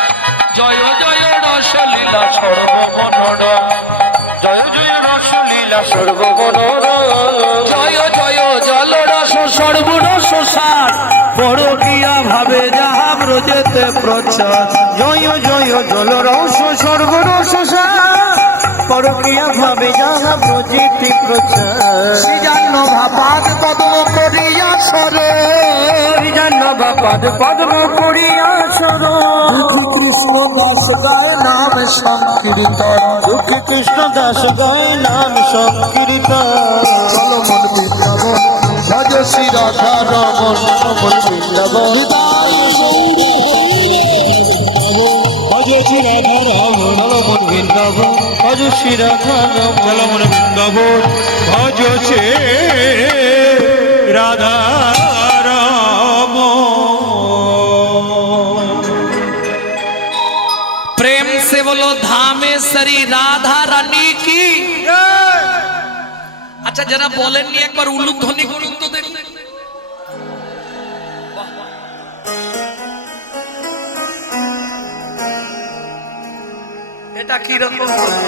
জয় জয় রসলীলা সর্বমনোরম। জয় জয় রসলীলা সর্বমনোরম। জয় জয় জলরস সর্বরস সার, পরকিয়া ভাবে যাহা ব্রজেতে প্রচার। জয় জয় জলরস সর্বরস সার, পরকিয়া ভাবে যাহা ব্রজেতে প্রচার। শ্রীজান্ন ভাপাদ পদ্ম করিয়া সর, জান্নবা পাদ পদ্ম করিয়া সর। দুঃখী কৃষ্ণ দাস গায়ে নাম সংকীর্তন। দুঃখী কৃষ্ণ দাস গায়ে নাম সংকীর্তন। চলো মন বৃন্দাবন, ভজ শ্রী রাধা রমন, মন বৃন্দাবন হৃদয় গৌর হরি বল। ভজ শ্রী রাধা রমন, চলো মন বৃন্দাবন, ভজ শ্রী রাধা রমন। চলো মন বৃন্দাবন, ভজ শ্রী রাধা রমন। प्रेम से बोलो धामेश्वरी राधा रानी की। আচ্ছা, যারা বলেননি একবার উলুধ্বনি করুন তো দেখুন। এটা কি রকম হলো?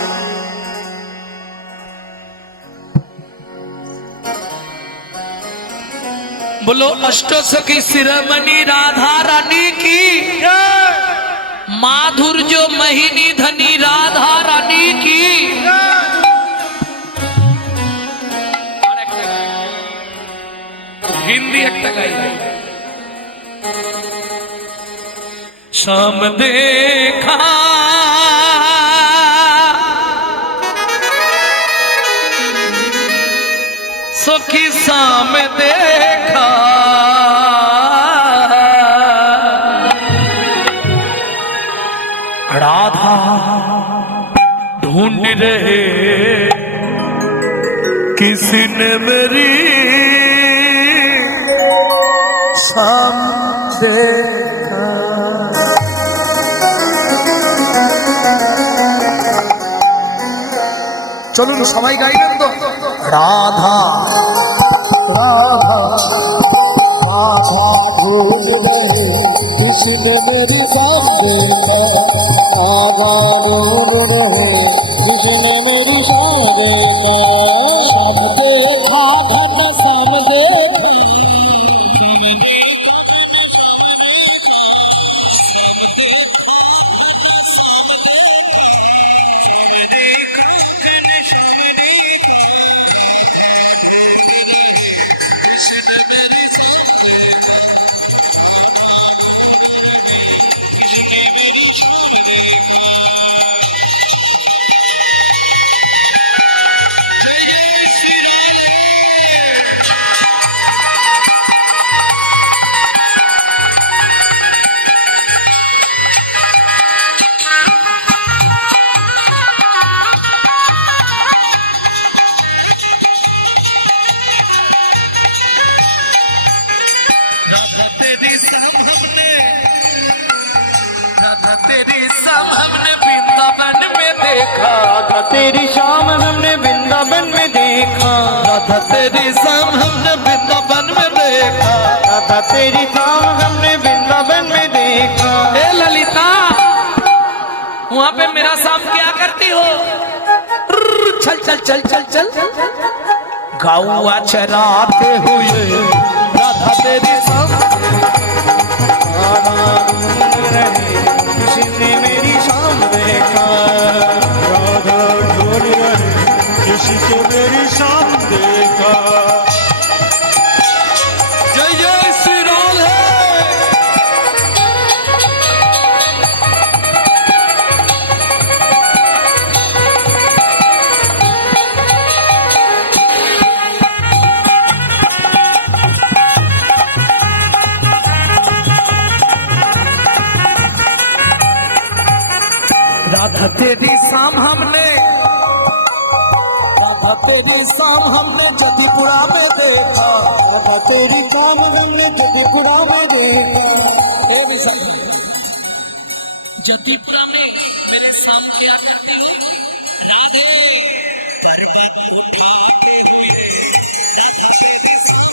बोलो अष्ट सखी शिरोमणि राधा रानी की, माधुर्य महिनी धनी राधा रानी की। हिंदी একটা গাই, शाम देखा सखी शाम देखा, राधा ढूंढ रहे किसी ने मेरी शाम देखा। চলুন সবাই গাইবেন তো। राधा राधा राधा ढूंढ रहे किसने मेरी शाम देखा। राधा ढूंढ रहे किसने मेरी शाम देखा। शाम देखा घन शाम देखा, शाम देखा घन शाम देखा। शाम देखा घन शाम देखा, शाम देखा घन शाम देखा। राधा ढूंढ रहे किसने मेरी शाम देखा। जय जय श्री राधे। राधा तेरी शाम हमने, राधा तेरी शाम हमने वृंदावन में देखा। राधा तेरी शाम हमने वृंदावन में देखा। राधा तेरी शाम हमने वृंदावन में देखा। राधा तेरी शाम हमने वृंदावन में देखा। ए ललिता, वहाँ पे मेरा शाम क्या करती हो? चल चल चल चल चल गौआ चराते हुए राधा तेरी शाम। किसने मेरी शाम देखा। राधा ढूंढ रहे किसने मेरी शाम देखा। जय जय श्री राधे। राधा तेरी शाम हमने, राधा तेरी शाम हमने जदीपुरा में देखा। राधा तेरी शाम हमने जदीपुरा में देखा। ए विशाखा, जदीपुरा में मेरे शाम क्या करती हो? राधे पर्वत उठाते हुए राधा तेरी शाम।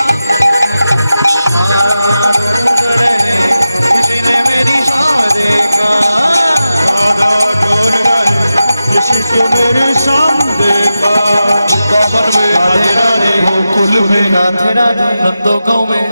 किसने मेरी शाम देखा। राधा ढूंढ रहे किसने मेरी शाम देखा। वृंदावन में राधे राधे, गोकुल में राधे राधे, नंदगांव में,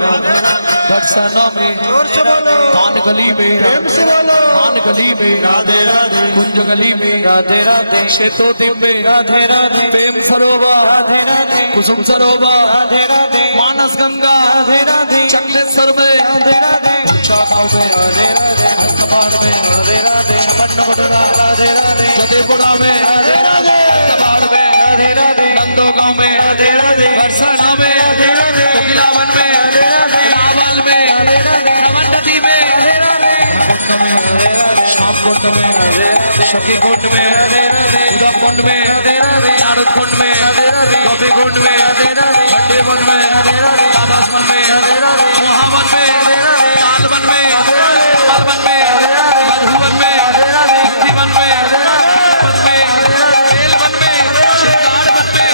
बरसाना में, जोर से बोलो, पान गली में, प्रेम से बोलो। पान गली में, राधे राधे, कुंज गली में, राधे राधे, शेतोद्वीप में, राधे राधे, प्रेम सरोवर, राधे राधे, कुसुम सरोवर, राधे राधे, मानस गंगा, राधे राधे, चक्लेश्वर में, राधे राधे, ऊंचा गांव में, राधे राधे, हस्तपाड़ में, राधे राधे, छपन्नगढ़, राधे राधे, जदेपुरा में, राधे राधे, हस्तपाड़ में, राधे राधे, नंदगांव में, राधे राधे, बरसाना में, राधे राधे, कोकिलावन में, राधे राधे, रावल में, राधे राधे, रमन नदी में, राधे राधे, कुंड में, राधे राधे, श्याम कुंड में, राधे राधे, सखी कुंड में, राधे राधे, उदक कुंड में, राधे राधे, नारद कुंड में, राधे राधे, गोपी कुंड में, राधे राधे, खंडे वन में, राधे राधे, राधास वन में, राधे राधे, मोहावन में, राधे राधे, लालवन में, राधे राधे, कमलवन में, राधे राधे, मधुवन में, राधे राधे, मुक्तिवन में, राधे राधे, वन में, राधे राधे, बेलवन में, शिवदार वन में,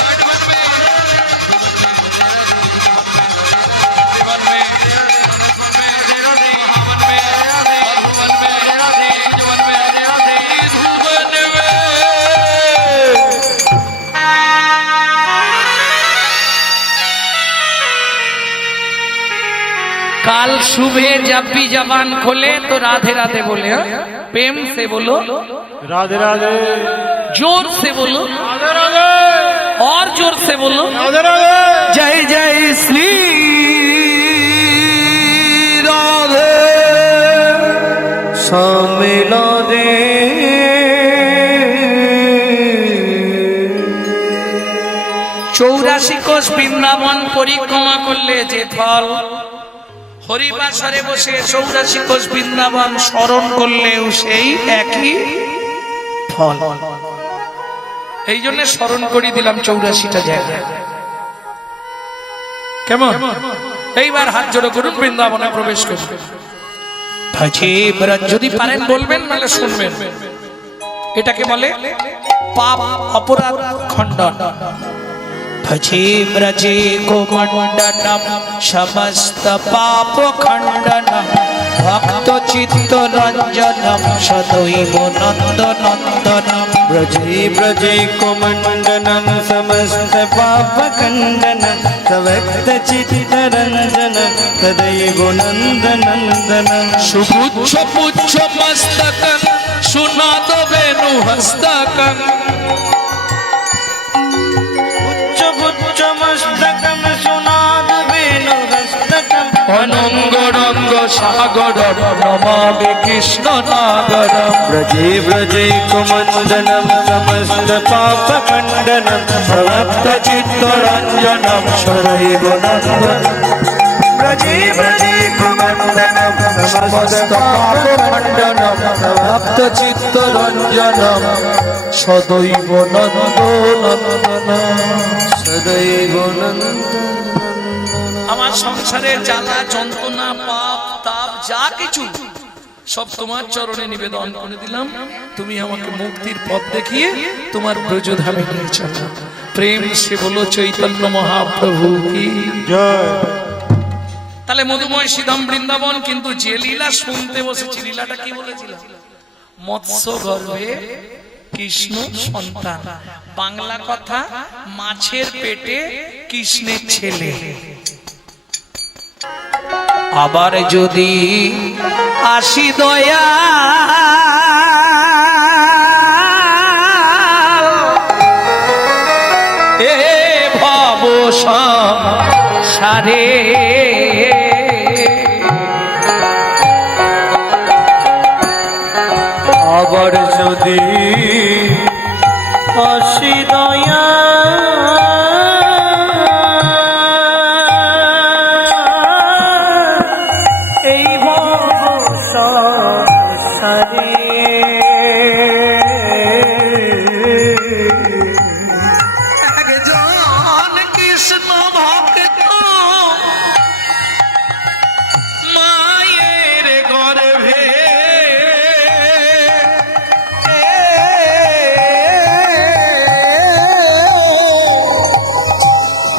बटवन में, वन में, राधास वन में, मोहावन में, मधुवन में, कुंजवन में, धुवन में। काल सुबह जब भी जबान खोले तो राधे राधे बोले। हाँ? प्रेम से बोलो, राधे राधे, जोर से बोलो, राधे राधे, और जोर से बोलो, राधे राधे। जय जय श्री राधे। शामिला दे चौराশি কোষ বৃন্দাবন পরিক্রমা করলে যে ফল, হরিবাসরে বসে 84 কোষ বৃন্দাবন স্মরণ করলেও সেই একই ফল। এই জন্য স্মরণ করে দিলাম 84টা জায়গায়। কেমন? এইবার হাত জোড়ো করুন, বৃন্দাবনে প্রবেশ করুন। ভজে ব্রজ, যদি পারেন বলবেন, নাহলে শুনবেন। এটাকে বলে পাপ অপরাধ খণ্ডন। भजे ब्रजे गोमंडनम समस्त पाप खंडनम भक्त चित्त रंजनम सदैव नंद नंदनम। ब्रजे ब्रजे कोमंडनम समस्त पाप खंडनम सवक्त चित्त रंजनम सदैव नंद नंदनम। सुपुच्छ पुच्छ मस्तकं सुनाद वेणु हस्तकं मस्तकम सुनाद वेणु हस्तकम अनंग গৌরঙ্গ সাগর নমামি কৃষ্ণ নাগর ব্রজে ব্রজে কুমন্দনম সমস্ত পাপ খণ্ডনম ভক্ত চিত্তরঞ্জনম সদৈব নন্দন ব্রজে ব্রজে কুমন্দনম সমস্ত পাপ খণ্ডনম ভক্ত চিত্তরঞ্জনম সদৈব নন্দনন্দন। সদৈব নন্দন। আমার সংসারে জ্বালা যন্ত্রণা পাপ তাপ যা কিছু সব তোমার চরণে নিবেদন করে দিলাম। তুমি আমাকে মুক্তির পথ দেখিয়ে তোমার ব্রজধামে নিয়ে চলো। প্রেম সে বলো চৈতন্য মহাপ্রভু কি জয়। তাহলে মধুময় শ্রীধাম বৃন্দাবন, কিন্তু যে লীলা শুনতে বসেছি লীলাটা কি বলেছিলাম? মৎস্য গর্ভে কৃষ্ণ সন্তান, বাংলা কথা মাছের পেটে কৃষ্ণের ছেলে। আবার যদি আসি দয়া এ ভব সংসারে আবার যদি আসি দয়া এই ভব সংসারে একজন কৃষ্ণ ভক্ত মায়ের গর্ভে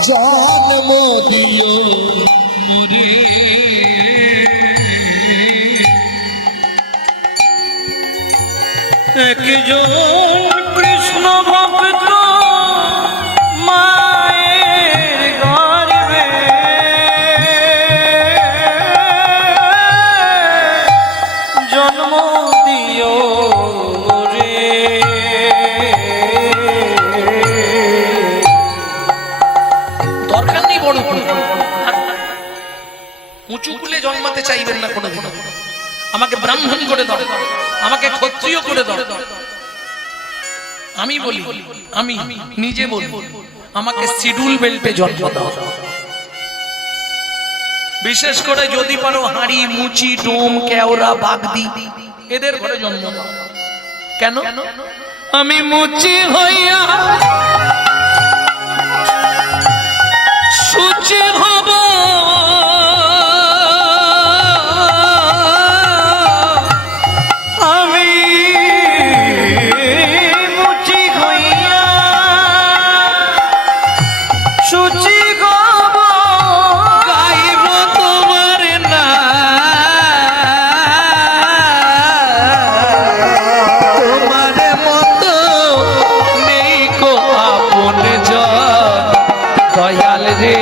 জন্ম দিও মোরে। একজন কৃষ্ণ ভক্ত মায়ের গর্ভে জন্ম দিও রে। দরকার নেই বড় কুল, উঁচু কুলে জন্মাতে চাইবেন না কোনোদিন। আমাকে ব্রাহ্মণ করে দাও, আমাকে ক্ষত্রিয় করে দাও। আমি বলি, আমি নিজে বলি, আমাকে শিডিউল বেল্টে জন্ম দাও। বিশেষ করে যদি পারো হাঁড়ি মুচি ডোম কেওড়া বাগদি এদের ঘরে জন্ম দাও। কেন? আমি মুচি হইয়া সুচি হব, আমি মুচি হইয়া সুচি গব গাইব তোমার নাম। তোমার মতো নেই কো আপন জন, দয়াল রে